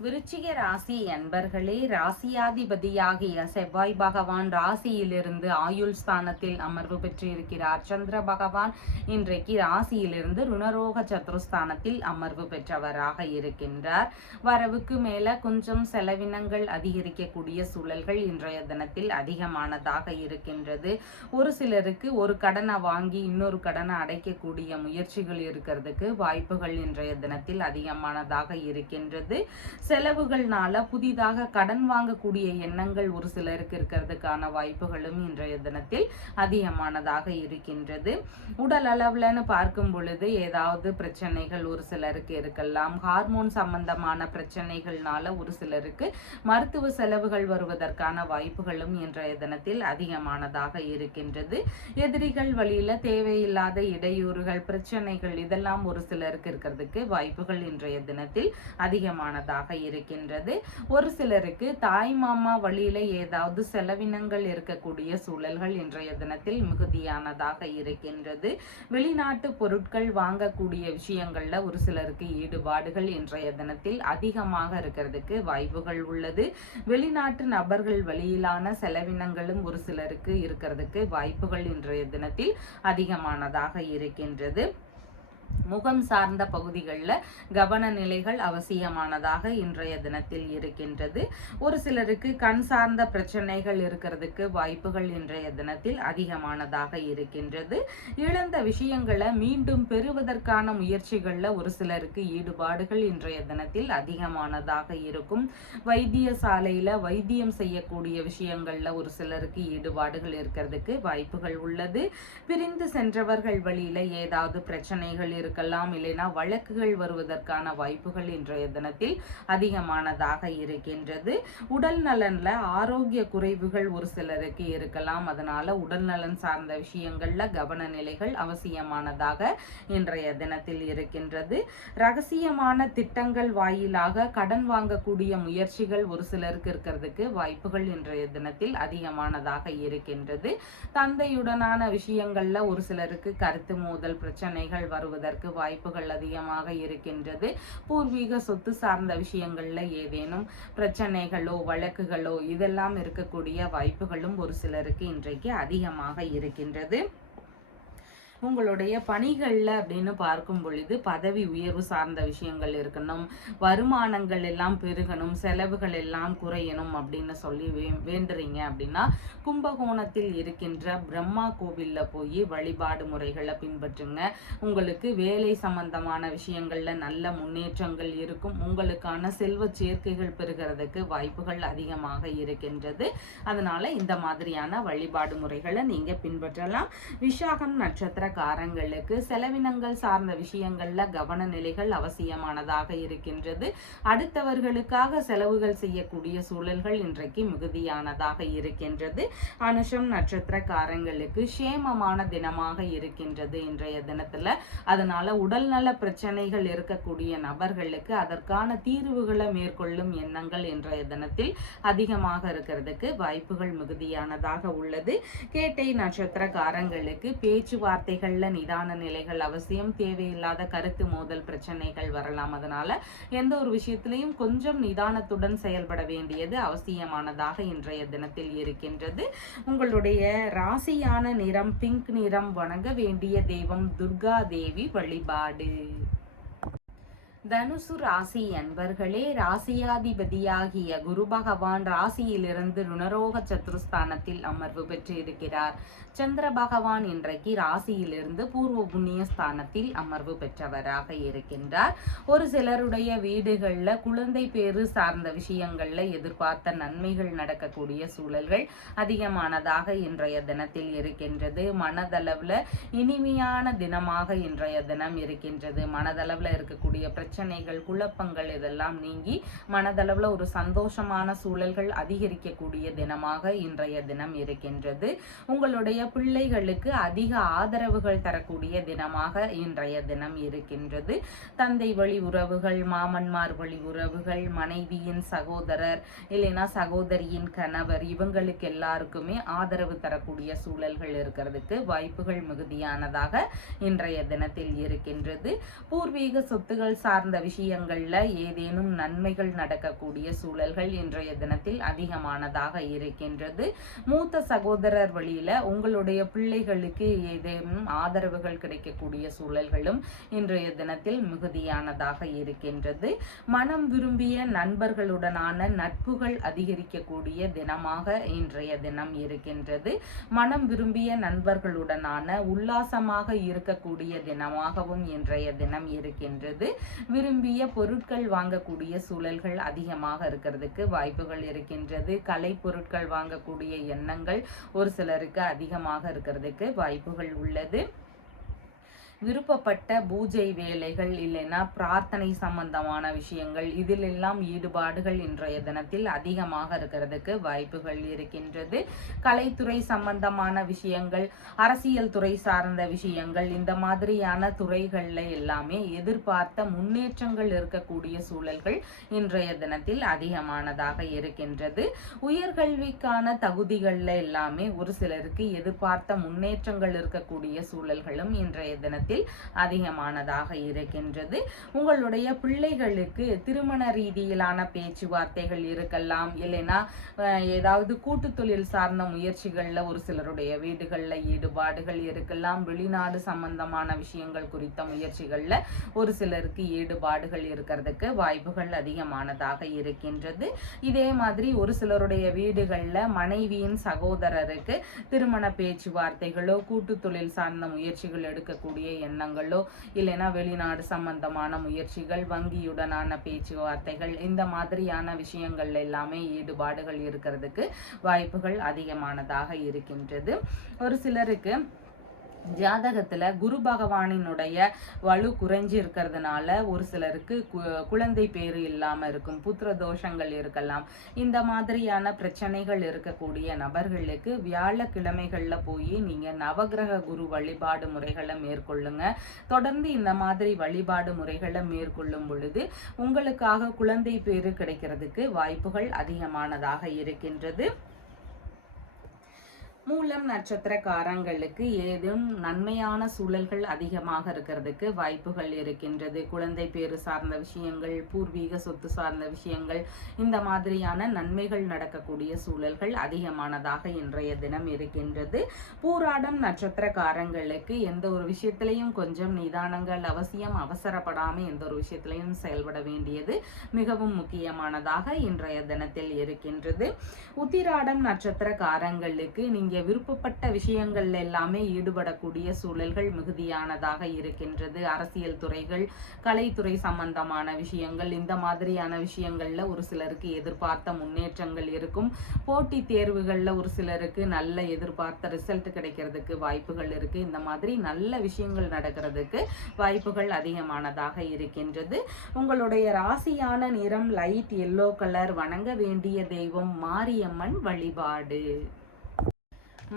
விருச்சிக ராசி அன்பர்களே, ராசியாதிபதியாகிய செவ்வாய் பகவான் ராசியிலிருந்து ஆயுள் ஸ்தானத்தில் அமர்வு பெற்றிருக்கிறார். சந்திர பகவான் இன்றைக்கு ராசியிலிருந்து ருணரோக சத்துருஸ்தானத்தில் அமர்வு பெற்றவராக இருக்கின்றார். வரவுக்கு மேல கொஞ்சம் செலவினங்கள் அதிகரிக்கக்கூடிய சூழல்கள் இன்றைய தினத்தில் அதிகமானதாக இருக்கின்றது. ஒரு சிலருக்கு ஒரு கடனை வாங்கி இன்னொரு கடனை அடைக்கக்கூடிய முயற்சிகள் இருக்கிறதுக்கு வாய்ப்புகள் இன்றைய தினத்தில் அதிகமானதாக இருக்கின்றது. செலவுகள்னால புதிதாக கடன் வாங்கக்கூடிய எண்ணங்கள் ஒரு சிலருக்கு இருக்கிறதுக்கான வாய்ப்புகளும் இன்றைய தினத்தில் அதிகமானதாக இருக்கின்றது. உடல் அளவுலன்னு பார்க்கும் பொழுது ஏதாவது பிரச்சனைகள் ஒரு சிலருக்கு இருக்கலாம். ஹார்மோன் சம்பந்தமான பிரச்சனைகள்னால ஒரு சிலருக்கு மருத்துவ செலவுகள் வருவதற்கான வாய்ப்புகளும் இன்றைய தினத்தில் அதிகமானதாக இருக்கின்றது. எதிரிகள் வழியில தேவையில்லாத இடையூறுகள், பிரச்சனைகள் இதெல்லாம் ஒரு சிலருக்கு இருக்கிறதுக்கு வாய்ப்புகள் இன்றைய தினத்தில் அதிகமானதாக இருக்கின்றது. ஒரு சிலருக்கு தாய் மாமா வழியில ஏதாவது செலவினங்கள் இருக்கக்கூடிய சூழல்கள் இன்றைய தினத்தில் மிகுதியானதாக இருக்கின்றது. வெளிநாட்டு பொருட்கள் வாங்கக்கூடிய விஷயங்கள்ல ஒரு சிலருக்கு ஈடுபாடுகள் இன்றைய தினத்தில் அதிகமாக இருக்கிறதுக்கு வாய்ப்புகள் உள்ளது. வெளிநாட்டு நபர்கள் வழியிலான செலவினங்களும் ஒரு சிலருக்கு இருக்கிறதுக்கு வாய்ப்புகள் இன்றைய தினத்தில் அதிகமானதாக இருக்கின்றது. முகம் சார்ந்த பகுதிகளில் கவன நிலைகள் அவசியமானதாக இன்றைய தினத்தில் இருக்கின்றது. ஒரு சிலருக்கு கண் சார்ந்த பிரச்சனைகள் இருக்கிறதுக்கு வாய்ப்புகள் இன்றைய தினத்தில் அதிகமானதாக இருக்கின்றது. இழந்த விஷயங்களை மீண்டும் பெறுவதற்கான முயற்சிகளில் ஒரு சிலருக்கு ஈடுபாடுகள் இன்றைய தினத்தில் அதிகமானதாக இருக்கும். வைத்தியசாலையில் வைத்தியம் செய்யக்கூடிய விஷயங்களில் ஒரு சிலருக்கு ஈடுபாடுகள் இருக்கிறதுக்கு வாய்ப்புகள் உள்ளது. பிரிந்து சென்றவர்கள் வழியில் ஏதாவது பிரச்சனைகள் இருக்கலாம், இல்லைனா வழக்குகள் வருவதற்கான வாய்ப்புகள் இன்றைய தினத்தில் அதிகமானதாக இருக்கின்றது. உடல் நலன்ல ஆரோக்கிய குறைவுகள் ஒரு சிலருக்கு இருக்கலாம். அதனால உடல் நலன் சார்ந்த விஷயங்கள்ல கவன நிலைகள் அவசியமானதாக இன்றைய தினத்தில் இருக்கின்றது. ரகசியமான திட்டங்கள் வாயிலாக கடன் வாங்கக்கூடிய முயற்சிகள் ஒரு சிலருக்கு இருக்கிறதுக்கு வாய்ப்புகள் இன்றைய தினத்தில் அதிகமானதாக இருக்கின்றது. தந்தையுடனான விஷயங்கள்ல ஒரு சிலருக்கு கருத்து மோதல் பிரச்சனைகள் வருவதற்கு வாய்ப்புகள் அதிகமாக இருக்கின்றது. பூர்வீக சொத்து சார்ந்த விஷயங்கள்ல ஏதேனும் பிரச்சனைகளோ வழக்குகளோ இதெல்லாம் இருக்கக்கூடிய வாய்ப்புகளும் ஒரு சிலருக்கு இன்றைக்கு அதிகமாக இருக்கின்றது. உங்களுடைய பணிகளில் அப்படின்னு பார்க்கும் பொழுது பதவி உயர்வு சார்ந்த விஷயங்கள் இருக்கணும், வருமானங்கள் எல்லாம் பெருகணும், செலவுகள் எல்லாம் குறையணும் அப்படின்னு சொல்லி வேண்டுறீங்க அப்படின்னா கும்பகோணத்தில் இருக்கின்ற பிரம்மா கோவிலில் போய் வழிபாடு முறைகளை பின்பற்றுங்க. உங்களுக்கு வேலை சம்பந்தமான விஷயங்கள்ல நல்ல முன்னேற்றங்கள் இருக்கும். உங்களுக்கான செல்வ சேர்க்கைகள் பெறுகிறதுக்கு வாய்ப்புகள் அதிகமாக இருக்கின்றது. அதனால இந்த மாதிரியான வழிபாடு முறைகளை நீங்க பின்பற்றலாம். விஷாகம் நட்சத்திரக்காரங்களுக்கு செலவினங்கள் சார்ந்த விஷயங்கள்ல கவன நிலைகள் அவசியமானதாக இருக்கின்றது. அடுத்தவர்களுக்காக செலவுகள் செய்யக்கூடிய சூழல்கள் இன்றைக்கு மிகுதியானதாக இருக்கின்றது. அனுஷம் நட்சத்திரக்காரங்களுக்கு சேமமான தினமாக இருக்கின்றது இன்றைய தினத்துல. அதனால உடல்நல பிரச்சனைகள் இருக்கக்கூடிய நபர்களுக்கு அதற்கான தீர்வுகளை மேற்கொள்ளும் எண்ணங்கள் இன்றைய தினத்தில் அதிகமாக இருக்கிறதுக்கு வாய்ப்புகள் மிகுதியானதாக உள்ளது. கேட்டை நட்சத்திரக்காரங்களுக்கு பேச்சுவார்த்தைகள்ல நிதான நிலைகள் அவசியம். தேவையில்லாத கருத்து மோதல் பிரச்சனைகள் வரலாம். அதனால எந்த ஒரு விஷயத்திலையும் கொஞ்சம் நிதானத்துடன் செயல்பட வேண்டியது அவசியமானதாக இன்றைய தினத்தில் இருக்கின்றது. உங்களுடைய ராசியான நிறம் பிங்க் நிறம். வணங்க வேண்டிய தெய்வம் துர்கா தேவி வழிபாடு. தனுசு ராசி அன்பர்களே, ராசியாதிபதியாகிய குரு பகவான் ராசியிலிருந்து ருணரோக சத்துருஸ்தானத்தில் அமர்வு பெற்று இருக்கிறார். சந்திர பகவான் இன்றைக்கு ராசியிலிருந்து பூர்வ புண்ணிய ஸ்தானத்தில் அமர்வு பெற்றவராக இருக்கின்றார். ஒரு சிலருடைய வீடுகள்ல குழந்தை பேரு சார்ந்த விஷயங்கள்ல எதிர்பார்த்த நன்மைகள் நடக்கக்கூடிய சூழல்கள் அதிகமானதாக இன்றைய தினத்தில் இருக்கின்றது. மனதளவுல இனிமையான தினமாக இன்றைய தினம் இருக்கின்றது. மனதளவுல இருக்கக்கூடிய பிரச்சனைகள் குழப்பங்கள் இதெல்லாம் நீங்கி மனதளவுல ஒரு சந்தோஷமான சூழல்கள் அதிகரிக்கக்கூடிய தினமாக இன்றைய தினம் இருக்கின்றது. உங்களுடைய பிள்ளைகளுக்கு அதிக ஆதரவுகள் தரக்கூடிய தினமாக இன்றைய தினம் இருக்கின்றது. தந்தை வழி உறவுகள், மாமன்மார் வழி உறவுகள், மனைவியின் சகோதரர் இல்லைன்னா சகோதரியின் கணவர் இவங்களுக்கு எல்லாருக்குமே ஆதரவு தரக்கூடிய சூழல்கள் இருக்கிறதுக்கு வாய்ப்புகள் மிகுதியானதாக இன்றைய தினத்தில் இருக்கின்றது. பூர்வீக சொத்துகள் சார்ந்த விஷயங்கள்ல ஏதேனும் நன்மைகள் நடக்கக்கூடிய சூழல்கள் இன்றைய தினத்தில் அதிகமானதாக இருக்கின்றது. மூத்த சகோதரர் வழியில உங்களுடைய பிள்ளைகளுக்கு ஏதேனும் ஆதரவுகள் கிடைக்கக்கூடிய சூழல்களும் இன்றைய தினத்தில் மிகுதியானதாக இருக்கின்றது. மனம் விரும்பிய நண்பர்களுடனான நட்புகள் அதிகரிக்கக்கூடிய தினமாக இன்றைய தினம் இருக்கின்றது. மனம் விரும்பிய நண்பர்களுடனான உல்லாசமாக இருக்கக்கூடிய தினமாகவும் இன்றைய தினம் இருக்கின்றது. விரும்பிய பொருட்கள் வாங்கக்கூடிய சூழல்கள் அதிகமாக இருக்கிறதுக்கு வாய்ப்புகள் இருக்கின்றது. கலை பொருட்கள் வாங்கக்கூடிய எண்ணங்கள் ஒரு சிலருக்கு அதிகமாக இருக்கிறதுக்கு வாய்ப்புகள் உள்ளது. விருப்பப்பட்ட பூஜை வேலைகள் இல்லைன்னா பிரார்த்தனை சம்பந்தமான விஷயங்கள் இதிலெல்லாம் ஈடுபாடுகள் இன்றைய தினத்தில் அதிகமாக இருக்கிறதுக்கு வாய்ப்புகள் இருக்கின்றது. கலைத்துறை சம்பந்தமான விஷயங்கள், அரசியல் துறை சார்ந்த விஷயங்கள், இந்த மாதிரியான துறைகள்ல எல்லாமே எதிர்பார்த்த முன்னேற்றங்கள் இருக்கக்கூடிய சூழல்கள் இன்றைய தினத்தில் அதிகமானதாக இருக்கின்றது. உயர்கல்விக்கான தகுதிகள்ல எல்லாமே ஒரு சிலருக்கு எதிர்பார்த்த முன்னேற்றங்கள் இருக்கக்கூடிய சூழல்களும் இன்றைய தினத்தில் அதிகமானதாக இருக்கின்றது. உங்களுடைய பிள்ளைகளுக்கு திருமண ரீதியிலான பேச்சுவார்த்தைகள் இருக்கலாம், இல்லைன்னா ஏதாவது கூட்டு தொழில் சார்ந்த முயற்சிகள்ல ஒரு சிலருடைய வீடுகள்ல ஈடுபாடுகள் இருக்கலாம். வெளிநாடு சம்பந்தமான விஷயங்கள் குறித்த முயற்சிகள்ல ஒரு சிலருக்கு ஈடுபாடுகள் இருக்கிறதுக்கு வாய்ப்புகள் அதிகமானதாக இருக்கின்றது. இதே மாதிரி ஒரு சிலருடைய வீடுகள்ல மனைவியின் சகோதரருக்கு திருமண பேச்சுவார்த்தைகளோ கூட்டு தொழில் சார்ந்த முயற்சிகள் எடுக்கக்கூடிய எண்ணங்களோ இல்லைன்னா வெளிநாடு சம்பந்தமான முயற்சிகள், வங்கியுடனான பேச்சுவார்த்தைகள், இந்த மாதிரியான விஷயங்கள் எல்லாமே ஈடுபாடுகள் இருக்கிறதுக்கு வாய்ப்புகள் அதிகமானதாக இருக்கின்றது. ஒரு சிலருக்கு ஜாதகத்துல குரு பகவானினுடைய வலு குறைஞ்சி இருக்கிறதுனால ஒரு சிலருக்கு குழந்தை பேரு இல்லாம இருக்கும், புத்திர தோஷங்கள் இருக்கலாம். இந்த மாதிரியான பிரச்சனைகள் இருக்கக்கூடிய நபர்களுக்கு வியாழக்கிழமைகள்ல போய் நீங்க நவகிரக குரு வழிபாடு முறைகளை மேற்கொள்ளுங்க. தொடர்ந்து இந்த மாதிரி வழிபாடு முறைகளை மேற்கொள்ளும் பொழுது உங்களுக்காக குழந்தை பேரு கிடைக்கிறதுக்கு வாய்ப்புகள் அதிகமானதாக இருக்கின்றது. மூலம் நட்சத்திரக்காரங்களுக்கு ஏதும் நன்மையான சூழல்கள் அதிகமாக இருக்கிறதுக்கு வாய்ப்புகள் இருக்கின்றது. குழந்தை பேறு சார்ந்த விஷயங்கள், பூர்வீக சொத்து சார்ந்த விஷயங்கள், இந்த மாதிரியான நன்மைகள் நடக்கக்கூடிய சூழல்கள் அதிகமானதாக இன்றைய தினம் இருக்கின்றது. பூராடம் நட்சத்திரக்காரங்களுக்கு எந்த ஒரு விஷயத்திலையும் கொஞ்சம் நிதானங்கள் அவசியம். அவசரப்படாமல் எந்த ஒரு விஷயத்திலையும் செயல்பட வேண்டியது மிகவும் முக்கியமானதாக இன்றைய தினத்தில் இருக்கின்றது. உத்திராடம் நட்சத்திரக்காரங்களுக்கு நீங்க விருப்பப்பட்ட விஷயங்கள் எல்லாமே ஈடுபடக்கூடிய சூழல்கள் மிகுதியானதாக இருக்கின்றது. அரசியல் துறைகள், கலைத்துறை சம்பந்தமான விஷயங்கள், இந்த மாதிரியான விஷயங்கள்ல ஒரு சிலருக்கு எதிர்பார்த்த முன்னேற்றங்கள் இருக்கும். போட்டி தேர்வுகள்ல ஒரு சிலருக்கு நல்ல எதிர்பார்த்த ரிசல்ட் கிடைக்கிறதுக்கு வாய்ப்புகள் இருக்கு. இந்த மாதிரி நல்ல விஷயங்கள் நடக்கிறதுக்கு வாய்ப்புகள் அதிகமானதாக இருக்கின்றது. உங்களுடைய ராசியான நிறம் லைட் எல்லோ கலர். வணங்க வேண்டிய தெய்வம் மாரியம்மன் வழிபாடு.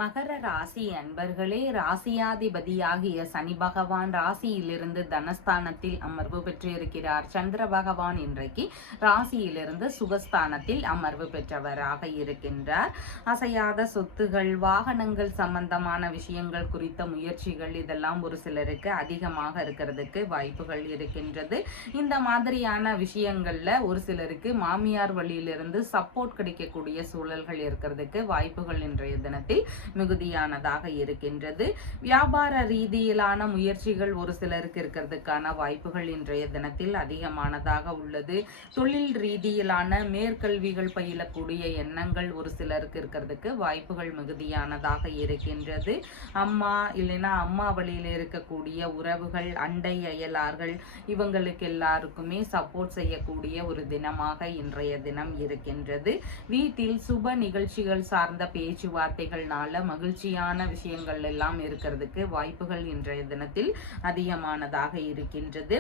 மகர ராசி அன்பர்களே, ராசியாதிபதியாகிய சனி பகவான் ராசியிலிருந்து தனஸ்தானத்தில் அமர்வு பெற்றிருக்கிறார். சந்திர பகவான் இன்றைக்கு ராசியிலிருந்து சுகஸ்தானத்தில் அமர்வு பெற்றவராக இருக்கின்றார். அசையாத சொத்துகள், வாகனங்கள் சம்பந்தமான விஷயங்கள் குறித்த முயற்சிகள் இதெல்லாம் ஒரு சிலருக்கு அதிகமாக இருக்கிறதுக்கு வாய்ப்புகள் இருக்கின்றது. இந்த மாதிரியான விஷயங்கள்ல ஒரு சிலருக்கு மாமியார் வழியிலிருந்து சப்போர்ட் கிடைக்கக்கூடிய சூழல்கள் இருக்கிறதுக்கு வாய்ப்புகள் இன்றைய தினத்தில் மிகுதியானதாக இருக்கின்றது. வியாபார ரீதியிலான முயற்சிகள் ஒரு சிலருக்கு இருக்கிறதுக்கான வாய்ப்புகள் இன்றைய தினத்தில் அதிகமானதாக உள்ளது. தொழில் ரீதியிலான மேற்கல்விகள் பயிலக்கூடிய எண்ணங்கள் ஒரு சிலருக்கு இருக்கிறதுக்கு வாய்ப்புகள் மிகுதியானதாக இருக்கின்றது. அம்மா இல்லைன்னா அம்மா வழியில் இருக்கக்கூடிய உறவுகள், அண்டை அயலார்கள், இவங்களுக்கு எல்லாருக்குமே சப்போர்ட் செய்யக்கூடிய ஒரு தினமாக இன்றைய தினம் இருக்கின்றது. வீட்டில் சுப நிகழ்ச்சிகள் சார்ந்த பேச்சுவார்த்தைகள்னால மகிழ்ச்சியான விஷயங்கள் எல்லாம் இருக்கிறதுக்கு வாய்ப்புகள் இன்றைய தினத்தில் அதிகமானதாக இருக்கின்றது.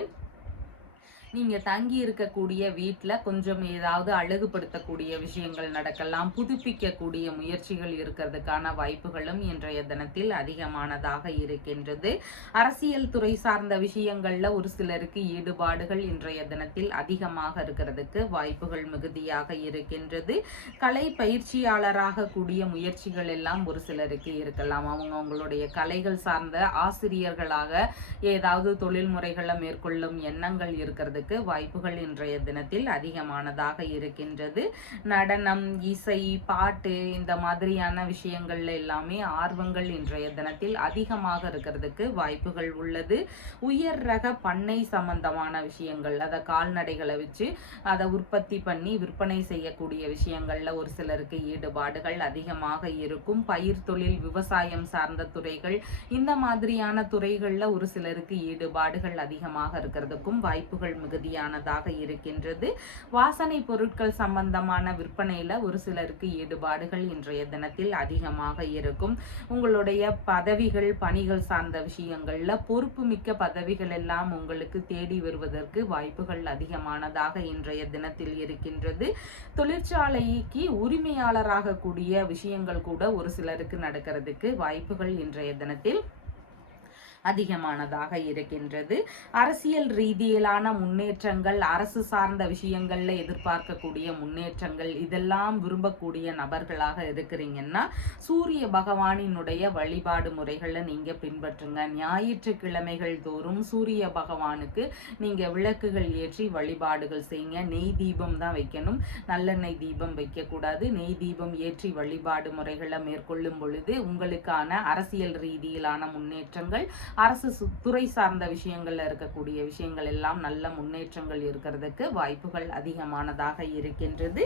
நீங்க தங்கி இருக்கக்கூடிய வீட்டுல கொஞ்சம் ஏதாவது அழகுபடுத்தக்கூடிய விஷயங்கள் நடக்கலாம். புதுப்பிக்கக்கூடிய முயற்சிகள் இருக்கிறதுக்கான வாய்ப்புகளும் இன்றைய தினத்தில் அதிகமானதாக இருக்கின்றது. அரசியல் துறை சார்ந்த விஷயங்கள்ல ஒரு சிலருக்கு ஈடுபாடுகள் இன்றைய தினத்தில் அதிகமாக இருக்கிறதுக்கு வாய்ப்புகள் மிகுதியாக இருக்கின்றது. கலை பயிற்சியாளராக கூடிய முயற்சிகள் எல்லாம் ஒரு சிலருக்கு இருக்கலாம். அவங்களுடைய கலைகள் சார்ந்த ஆசிரியர்களாக ஏதாவது தொழில் முறைகளை மேற்கொள்ளும் எண்ணங்கள் இருக்கிறது வாய்ப்புகள் இன்றைய தினத்தில் அதிகமானதாக இருக்கின்றது. நடனம், இசை, பாட்டு இந்த மாதிரியான விஷயங்கள்ல எல்லாமே ஆர்வங்கள் இன்றைய தினத்தில் அதிகமாக இருக்கிறதுக்கு வாய்ப்புகள் உள்ளது. உயர் ரக பண்ணை சம்பந்தமான விஷயங்கள், அதை கால்நடைகளை வச்சு அதை உற்பத்தி பண்ணி விற்பனை செய்யக்கூடிய விஷயங்கள்ல ஒரு சிலருக்கு ஈடுபாடுகள் அதிகமாக இருக்கும். பயிர் தொழில், விவசாயம் சார்ந்த துறைகள், இந்த மாதிரியான துறைகள்ல ஒரு சிலருக்கு ஈடுபாடுகள் அதிகமாக இருக்கிறதுக்கும் வாய்ப்புகள் மிகுதியானதாக இருக்கின்றது. வாசனை பொருட்கள் சம்பந்தமான விற்பனையில ஒரு சிலருக்கு ஈடுபாடுகள் இன்றைய தினத்தில் அதிகமாக இருக்கும். உங்களுடைய பதவிகள், பணிகள் சார்ந்த விஷயங்கள்ல பொறுப்பு மிக்க பதவிகள் எல்லாம் உங்களுக்கு தேடி வருவதற்கு வாய்ப்புகள் அதிகமானதாக இன்றைய தினத்தில் இருக்கின்றது. தொழிற்சாலைக்கு உரிமையாளராக கூடிய விஷயங்கள் கூட ஒரு சிலருக்கு நடக்கிறதுக்கு வாய்ப்புகள் இன்றைய தினத்தில் அதிகமானதாக இருக்கின்றது. அரசியல் ரீதியிலான முன்னேற்றங்கள், அரசு சார்ந்த விஷயங்கள்ல எதிர்பார்க்கக்கூடிய முன்னேற்றங்கள் இதெல்லாம் விரும்பக்கூடிய நபர்களாக இருக்கிறீங்கன்னா சூரிய பகவானினுடைய வழிபாடு முறைகளை நீங்க பின்பற்றுங்க. ஞாயிற்றுக்கிழமைகள் தோறும் சூரிய பகவானுக்கு நீங்க விளக்குகள் ஏற்றி வழிபாடுகள் செய்யுங்க. நெய் தீபம் தான் வைக்கணும், நல்லெண்ணெய் தீபம் வைக்க கூடாது. நெய் தீபம் ஏற்றி வழிபாடு முறைகளை மேற்கொள்ளும் பொழுது உங்களுக்கான அரசியல் ரீதியிலான முன்னேற்றங்கள், அரசு துறை சார்ந்த விஷயங்கள்ல இருக்கக்கூடிய விஷயங்கள் எல்லாம் நல்ல முன்னேற்றங்கள் இருக்கிறதுக்கு வாய்ப்புகள் அதிகமானதாக இருக்கின்றது.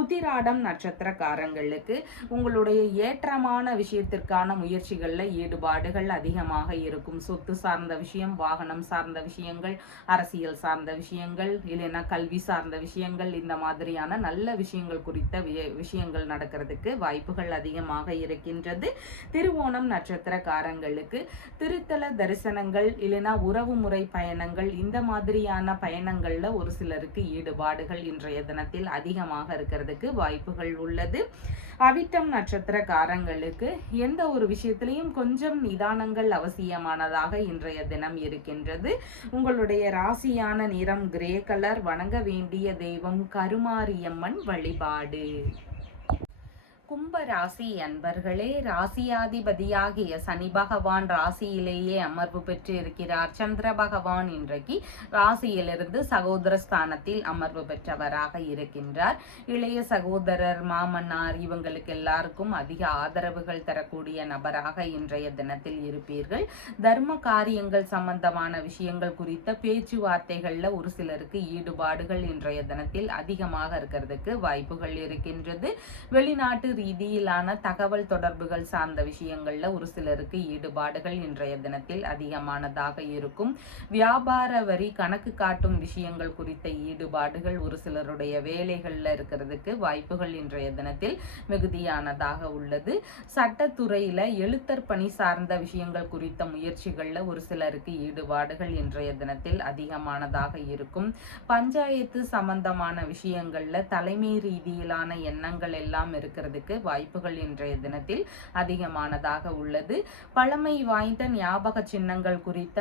உத்திராடம் நட்சத்திரக்காரங்களுக்கு உங்களுடைய ஏற்றமான விஷயத்திற்கான முயற்சிகள்ல ஈடுபாடுகள் அதிகமாக இருக்கும். சொத்து சார்ந்த விஷயம், வாகனம் சார்ந்த விஷயங்கள், அரசியல் சார்ந்த விஷயங்கள், இல்லைன்னா கல்வி சார்ந்த விஷயங்கள், இந்த மாதிரியான நல்ல விஷயங்கள் குறித்த விஷயங்கள் நடக்கிறதுக்கு வாய்ப்புகள் அதிகமாக இருக்கின்றது. திருவோணம் நட்சத்திரக்காரங்களுக்கு திருத்தல தரிசனங்கள், இல்லைன்னா உறவு முறை பயணங்கள், இந்த மாதிரியான பயணங்கள்ல ஒரு சிலருக்கு ஈடுபாடுகள் இன்றைய தினத்தில் அதிகமாக இருக்கிறதுக்கு வாய்ப்புகள் உள்ளது. அவிட்டம் நட்சத்திரக்காரங்களுக்கு எந்த ஒரு விஷயத்திலையும் கொஞ்சம் நிதானங்கள் அவசியமானதாக இன்றைய தினம் இருக்கின்றது. உங்களுடைய ராசியான நிறம் கிரே கலர். வணங்க வேண்டிய தெய்வம் கருமாரியம்மன் வழிபாடு. கும்ப ராசி அன்பர்களே, ராசியாதிபதியாகிய சனி பகவான் ராசியிலேயே அமர்வு பெற்று இருக்கிறார். சந்திர பகவான் இன்றைக்கு ராசியிலிருந்து சகோதர ஸ்தானத்தில் அமர்வு பெற்றவராக இருக்கின்றார். இளைய சகோதரர், மாமன்னார், இவங்களுக்கு எல்லாருக்கும் அதிக ஆதரவுகள் தரக்கூடிய நபராக இன்றைய தினத்தில் இருப்பீர்கள். தர்ம காரியங்கள் சம்பந்தமான விஷயங்கள் குறித்த பேச்சுவார்த்தைகள்ல ஒரு சிலருக்கு ஈடுபாடுகள் இன்றைய தினத்தில் அதிகமாக இருக்கிறதுக்கு வாய்ப்புகள் இருக்கின்றது. வெளிநாட்டு ரீதியிலான தகவல் தொடர்புகள் சார்ந்த விஷயங்கள்ல ஒரு சிலருக்கு ஈடுபாடுகள் இன்றைய தினத்தில் அதிகமானதாக இருக்கும். வியாபார வரி கணக்கு காட்டும் விஷயங்கள் குறித்த ஈடுபாடுகள் ஒரு சிலருடைய வேலைகள்ல இருக்கிறதுக்கு வாய்ப்புகள் இன்றைய தினத்தில் மிகுதியானதாக உள்ளது. சட்டத்துறையில எழுத்தர் பணி சார்ந்த விஷயங்கள் குறித்த முயற்சிகள்ல ஒரு சிலருக்கு ஈடுபாடுகள் இன்றைய தினத்தில் அதிகமானதாக இருக்கும். பஞ்சாயத்து சம்பந்தமான விஷயங்கள்ல தலைமை ரீதியிலான எண்ணங்கள் எல்லாம் இருக்கிறதுக்கு வாய்ப்புகள் இன்றைய தினத்தில் அதிகமானதாக உள்ளது. பழமை வாய்ந்த ஞாபக சின்னங்கள் குறித்த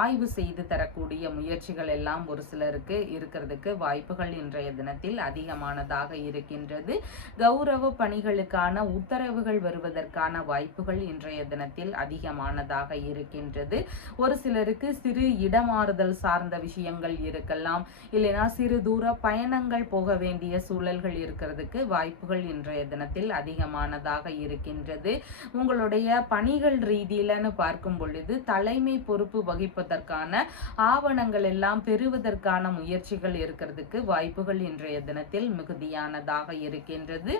ஆய்வு செய்து தரக்கூடிய முயற்சிகள் எல்லாம் ஒரு சிலருக்கு இருக்கிறதுக்கு வாய்ப்புகள் இன்றைய தினத்தில் அதிகமானதாக இருக்கின்றது. கௌரவ பணிகளுக்கான உத்தரவுகள் வருவதற்கான வாய்ப்புகள் இன்றைய தினத்தில் அதிகமானதாக இருக்கின்றது. ஒரு சிலருக்கு சிறு இடமாறுதல் சார்ந்த விஷயங்கள் இருக்கலாம், இல்லைனா சிறு தூர பயணங்கள் போக வேண்டிய சூழல்கள் இருக்கிறதுக்கு வாய்ப்புகள் இன்றைய தினத்தில் அதிகமானதாக இருக்கின்றது. உங்களுடைய பணிகள் ரீதியிலன்னு பார்க்கும் பொழுது தலைமை பொறுப்பு வகிப்பதற்கான ஆவணங்கள் எல்லாம் பெறுவதற்கான முயற்சிகள் இருக்கிறதுக்கு வாய்ப்புகள் இன்றைய தினத்தில் மிகுதியானதாக இருக்கின்றது.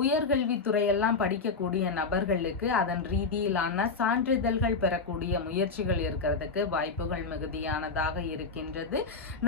உயர்கல்வித்துறையெல்லாம் படிக்கக்கூடிய நபர்களுக்கு அதன் ரீதியிலான சான்றிதழ்கள் பெறக்கூடிய முயற்சிகள் இருக்கிறதுக்கு வாய்ப்புகள் மிகுதியானதாக இருக்கின்றது.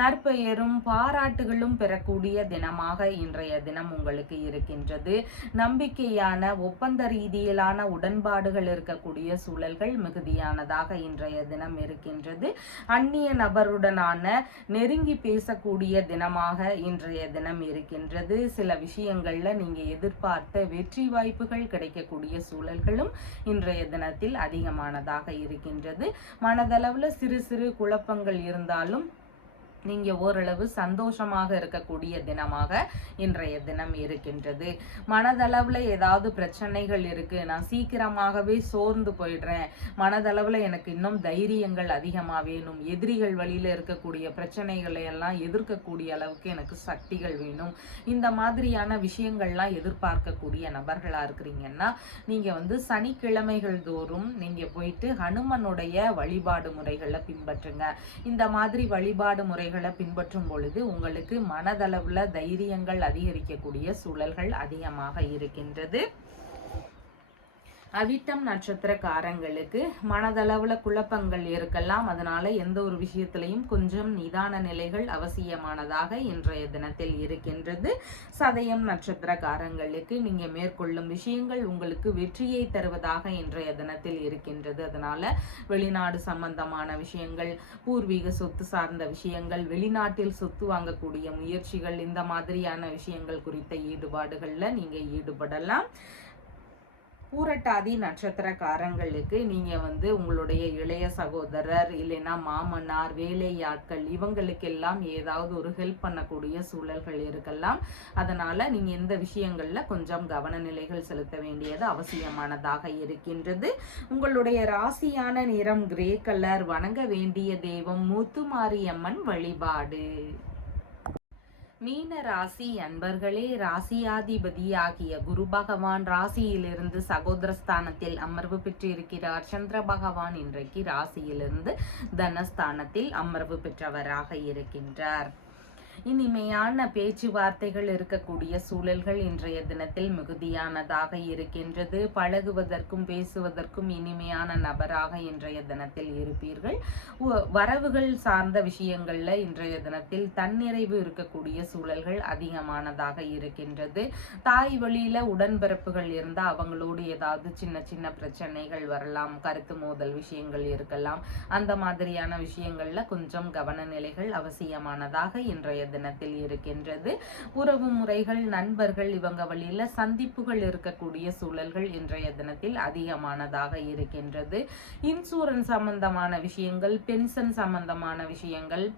நற்பெயரும் பாராட்டுகளும் பெறக்கூடிய தினமாக இன்றைய தினம் உங்களுக்கு இருக்கின்றது. நம்பிக்கையான ஒப்பந்த ரீதியிலான உடன்பாடுகள் இருக்கக்கூடிய சூழல்கள் மிகுதியானதாக இன்றைய தினம் இருக்கின்றது. அந்நிய நபருடனான நெருங்கி பேசக்கூடிய தினமாக இன்றைய தினம் இருக்கின்றது. சில விஷயங்கள்ல நீங்க எதிர்பார்த்த வெற்றி வாய்ப்புகள் கிடைக்கக்கூடிய சூழல்களும் இன்றைய தினத்தில் அதிகமானதாக இருக்கின்றது. மனதளவுல சிறு சிறு குழப்பங்கள் இருந்தாலும் நீங்க ஓரளவு சந்தோஷமாக இருக்கக்கூடிய தினமாக இன்றைய தினம் இருக்கின்றது. மனதளவுல ஏதாவது பிரச்சனைகள் இருக்கு, நான் சீக்கிரமாகவே சோர்ந்து போயிடுறேன், மனதளவுல எனக்கு இன்னும் தைரியங்கள் அதிகமாக வேணும், எதிரிகள் வழியில இருக்கக்கூடிய பிரச்சனைகளை எல்லாம் எதிர்க்கக்கூடிய அளவுக்கு எனக்கு சக்திகள் வேணும், இந்த மாதிரியான விஷயங்கள்லாம் எதிர்பார்க்கக்கூடிய நபர்களா இருக்கிறீங்கன்னா நீங்க சனிக்கிழமைகள் தோறும் நீங்க போயிட்டு ஹனுமனுடைய வழிபாடு முறைகளை பின்பற்றுங்க. இந்த மாதிரி வழிபாடு முறை பின்பற்றும் பொழுது உங்களுக்கு மனதளவுல தைரியங்கள் அதிகரிக்கக்கூடிய சூழல்கள் அதிகமாக இருக்கின்றது. அவிட்டம் நட்சத்திரக்காரங்களுக்கு மனதளவுல குழப்பங்கள் இருக்கலாம். அதனால எந்த ஒரு விஷயத்திலையும் கொஞ்சம் நிதான நிலைகள் அவசியமானதாக இன்றைய தினத்தில் இருக்கின்றது. சதயம் நட்சத்திரக்காரங்களுக்கு நீங்க மேற்கொள்ளும் விஷயங்கள் உங்களுக்கு வெற்றியை தருவதாக இன்றைய தினத்தில் இருக்கின்றது. அதனால வெளிநாடு சம்பந்தமான விஷயங்கள், பூர்வீக சொத்து சார்ந்த விஷயங்கள், வெளிநாட்டில் சொத்து வாங்கக்கூடிய முயற்சிகள், இந்த மாதிரியான விஷயங்கள் குறித்த ஈடுபாடுகள்ல நீங்க ஈடுபடலாம். பூரட்டாதி நட்சத்திரக்காரங்களுக்கு நீங்க உங்களுடைய இளைய சகோதரர், இல்லைன்னா மாமனார், வேலையாட்கள், இவங்களுக்கெல்லாம் ஏதாவது ஒரு ஹெல்ப் பண்ணக்கூடிய சூழல்கள் இருக்கலாம். அதனால நீங்க இந்த விஷயங்கள்ல கொஞ்சம் கவன நிலைகள் செலுத்த வேண்டியது அவசியமானதாக இருக்கின்றது. உங்களுடைய ராசியான நிறம் கிரே கலர். வணங்க வேண்டிய தெய்வம் முத்துமாரியம்மன் வழிபாடு. மீன ராசி அன்பர்களே, ராசியாதிபதியாகிய குரு பகவான் ராசியிலிருந்து சகோதரஸ்தானத்தில் அமர்வு பெற்றிருக்கிறார். சந்திர பகவான் இன்றைக்கு ராசியிலிருந்து தனஸ்தானத்தில் அமர்வு பெற்றவராக இருக்கின்றார். இனிமையான பேச்சுவார்த்தைகள் இருக்கக்கூடிய சூழல்கள் இன்றைய தினத்தில் மிகுதியானதாக இருக்கின்றது. பழகுவதற்கும் பேசுவதற்கும் இனிமையான நபராக இன்றைய தினத்தில் இருப்பீர்கள். வரவுகள் சார்ந்த விஷயங்கள்ல இன்றைய தினத்தில் தன்னிறைவு இருக்கக்கூடிய சூழல்கள் அதிகமானதாக இருக்கின்றது. தாய் வழியில உடன்பிறப்புகள் இருந்தால் அவங்களோடு ஏதாவது சின்ன சின்ன பிரச்சனைகள் வரலாம், கருத்து மோதல் விஷயங்கள் இருக்கலாம். அந்த மாதிரியான விஷயங்கள்ல கொஞ்சம் கவன நிலைகள் அவசியமானதாக இன்றைய தினத்தில் இருக்கின்றது. உறவு முறைகள், நண்பர்கள் இவங்க வழியில சந்திப்புகள் இருக்கக்கூடிய சூழல்கள் இன்றைய தினத்தில் அதிகமானதாக இருக்கின்றது. இன்சூரன்ஸ் சம்பந்தமான விஷயங்கள், பென்ஷன் சம்பந்தமான விஷயங்கள்,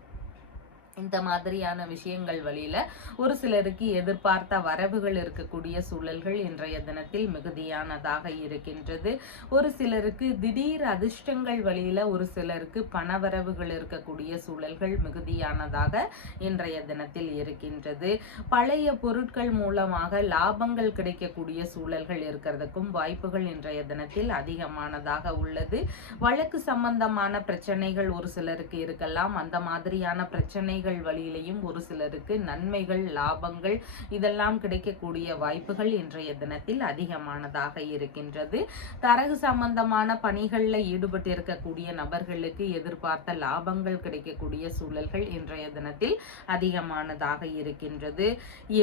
இந்த மாதிரியான விஷயங்கள் வழியில ஒரு சிலருக்கு எதிர்பார்த்த வரவுகள் இருக்கக்கூடிய சூழல்கள் இன்றைய தினத்தில் மிகுதியானதாக இருக்கின்றது. ஒரு சிலருக்கு திடீர் அதிர்ஷ்டங்கள் வழியில ஒரு சிலருக்கு பணவரவுகள் இருக்கக்கூடிய சூழல்கள் மிகுதியானதாக இன்றைய தினத்தில் இருக்கின்றது. பழைய பொருட்கள் மூலமாக லாபங்கள் கிடைக்கக்கூடிய சூழல்கள் இருக்கிறதுக்கும் வாய்ப்புகள் இன்றைய தினத்தில் அதிகமானதாக உள்ளது. வழக்கு சம்பந்தமான பிரச்சனைகள் ஒரு சிலருக்கு இருக்கலாம். அந்த மாதிரியான பிரச்சனை வழியிலையும் ஒரு சிலருக்கு நன்மைகள், லாபங்கள் இதெல்லாம் கிடைக்கக்கூடிய வாய்ப்புகள் இன்றைய தினத்தில் அதிகமானதாக இருக்கின்றது. தரகு சம்பந்தமான பணிகளில் ஈடுபட்டு இருக்கக்கூடிய நபர்களுக்கு எதிர்பார்த்த லாபங்கள் கிடைக்கக்கூடிய சூழல்கள் இன்றைய தினத்தில் அதிகமானதாக இருக்கின்றது.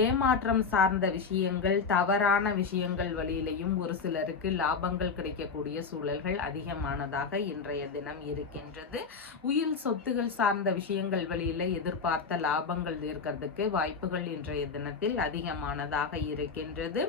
ஏமாற்றம் சார்ந்த விஷயங்கள், தவறான விஷயங்கள் வழியிலையும் ஒரு சிலருக்கு லாபங்கள் கிடைக்கக்கூடிய சூழல்கள் அதிகமானதாக இன்றைய தினம் இருக்கின்றது. உயில் சொத்துகள் சார்ந்த விஷயங்கள் வழியில எதிர்பார்த்த லாபங்கள் இருக்கிறதுக்கு வாய்ப்புகள் இன்றைய தினத்தில் அதிகமானதாக இருக்கின்றது.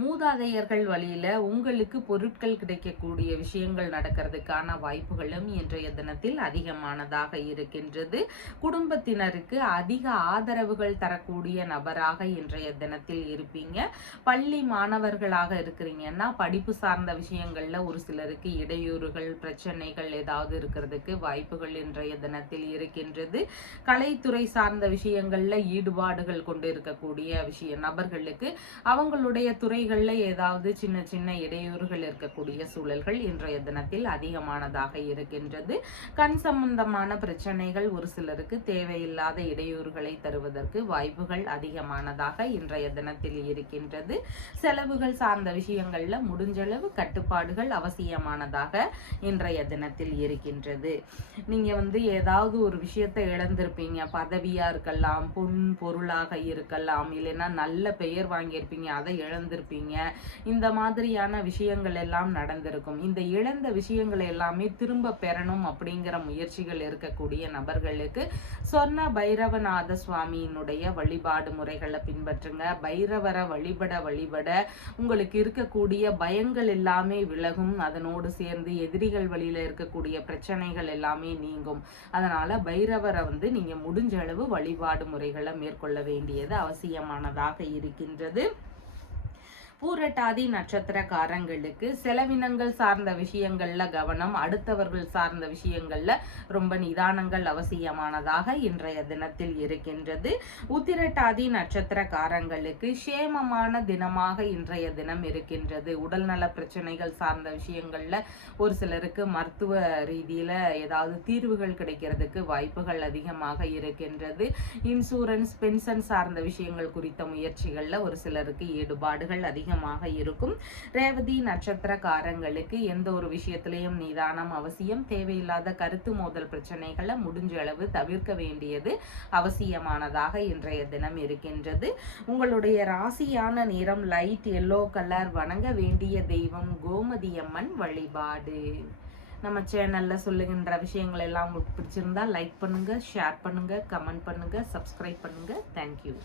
மூதாதையர்கள் வழியில உங்களுக்கு பொருட்கள் கிடைக்கக்கூடிய விஷயங்கள் நடக்கிறதுக்கான வாய்ப்புகளும் இன்றைய தினத்தில் அதிகமானதாக இருக்கின்றது. குடும்பத்தினருக்கு அதிக ஆதரவுகள் தரக்கூடிய நபராக இன்றைய தினத்தில் இருப்பீங்க. பள்ளி மாணவர்களாக இருக்கிறீங்கன்னா படிப்பு சார்ந்த விஷயங்கள்ல ஒரு சிலருக்கு இடையூறுகள், பிரச்சனைகள் ஏதாவது இருக்கிறதுக்கு வாய்ப்புகள் இன்றைய தினத்தில் இருக்கின்றது. கலைத்துறை சார்ந்த விஷயங்கள்ல ஈடுபாடுகள் கொண்டு இருக்கக்கூடிய நபர்களுக்கு அவங்களுடைய துறை ஏதாவது சின்ன சின்ன இடையூறுகள் இருக்கக்கூடிய சூழல்கள் இன்றைய தினத்தில் அதிகமானதாக இருக்கின்றது. கண் சம்பந்தமான பிரச்சனைகள் ஒரு சிலருக்கு தேவையில்லாத இடையூறுகளை தருவதற்கு வாய்ப்புகள் அதிகமானதாக இன்றைய தினத்தில் இருக்கின்றது. செலவுகள் சார்ந்த விஷயங்கள்ல முடிஞ்சளவு கட்டுப்பாடுகள் அவசியமானதாக இன்றைய தினத்தில் இருக்கின்றது. நீங்க ஏதாவது ஒரு விஷயத்தை இழந்திருப்பீங்க. பதவியா இருக்கலாம், பொன் பொருளாக இருக்கலாம், இல்லைன்னா நல்ல பெயர் வாங்கியிருப்பீங்க, அதை இழந்திருப்பீங்க. இந்த மாதிரியான விஷயங்கள் எல்லாம் நடந்திருக்கும். இந்த இழந்த விஷயங்கள் எல்லாமே திரும்ப பெறணும் அப்படிங்கிற முயற்சிகள் இருக்கக்கூடிய நபர்களுக்கு சொன்ன பைரவநாத சுவாமியினுடைய வழிபாடு முறைகளை பின்பற்றுங்க. பைரவரை வழிபட உங்களுக்கு இருக்கக்கூடிய பயங்கள் எல்லாமே விலகும். அதனோடு சேர்ந்து எதிரிகள் வழியில இருக்கக்கூடிய பிரச்சனைகள் எல்லாமே நீங்கும். அதனால பைரவரை நீங்க முடிஞ்ச அளவு வழிபாடு முறைகளை மேற்கொள்ள வேண்டியது அவசியமானதாக இருக்கின்றது. பூரட்டாதி நட்சத்திரக்காரங்களுக்கு செலவினங்கள் சார்ந்த விஷயங்கள்ல கவனம், அடுத்தவர்கள் சார்ந்த விஷயங்கள்ல ரொம்ப நிதானங்கள் அவசியமானதாக இன்றைய தினத்தில் இருக்கின்றது. உத்திரட்டாதி நட்சத்திரக்காரங்களுக்கு சேமமான தினமாக இன்றைய தினம் இருக்கின்றது. உடல்நல பிரச்சனைகள் சார்ந்த விஷயங்கள்ல ஒரு சிலருக்கு மருத்துவ ரீதியில ஏதாவது தீர்வுகள் கிடைக்கிறதுக்கு வாய்ப்புகள் அதிகமாக இருக்கின்றது. இன்சூரன்ஸ், பென்ஷன் சார்ந்த விஷயங்கள் குறித்த முயற்சிகள்ல ஒரு சிலருக்கு ஈடுபாடுகள் அதிகமாக இருக்கும். ரேவதி நட்சத்திரக்காரங்களுக்கு எந்த ஒரு விஷயத்திலையும் நிதானம் அவசியம். தேவையில்லாத கருத்து மோதல் பிரச்சனைகளை முடிஞ்ச அளவு தவிர்க்க வேண்டியது அவசியமானதாக இன்றைய தினம் இருக்கின்றது. உங்களுடைய ராசியான நிறம் லைட் எல்லோ கலர். வணங்க வேண்டிய தெய்வம் கோமதியம்மன் வழிபாடு. நம்ம சேனல்ல சொல்லுகின்ற விஷயங்கள் எல்லாம் உங்களுக்கு பிடிச்சிருந்தா லைக் பண்ணுங்க, ஷேர் பண்ணுங்க, கமெண்ட் பண்ணுங்க, சப்ஸ்கிரைப் பண்ணுங்க. தேங்க்யூ.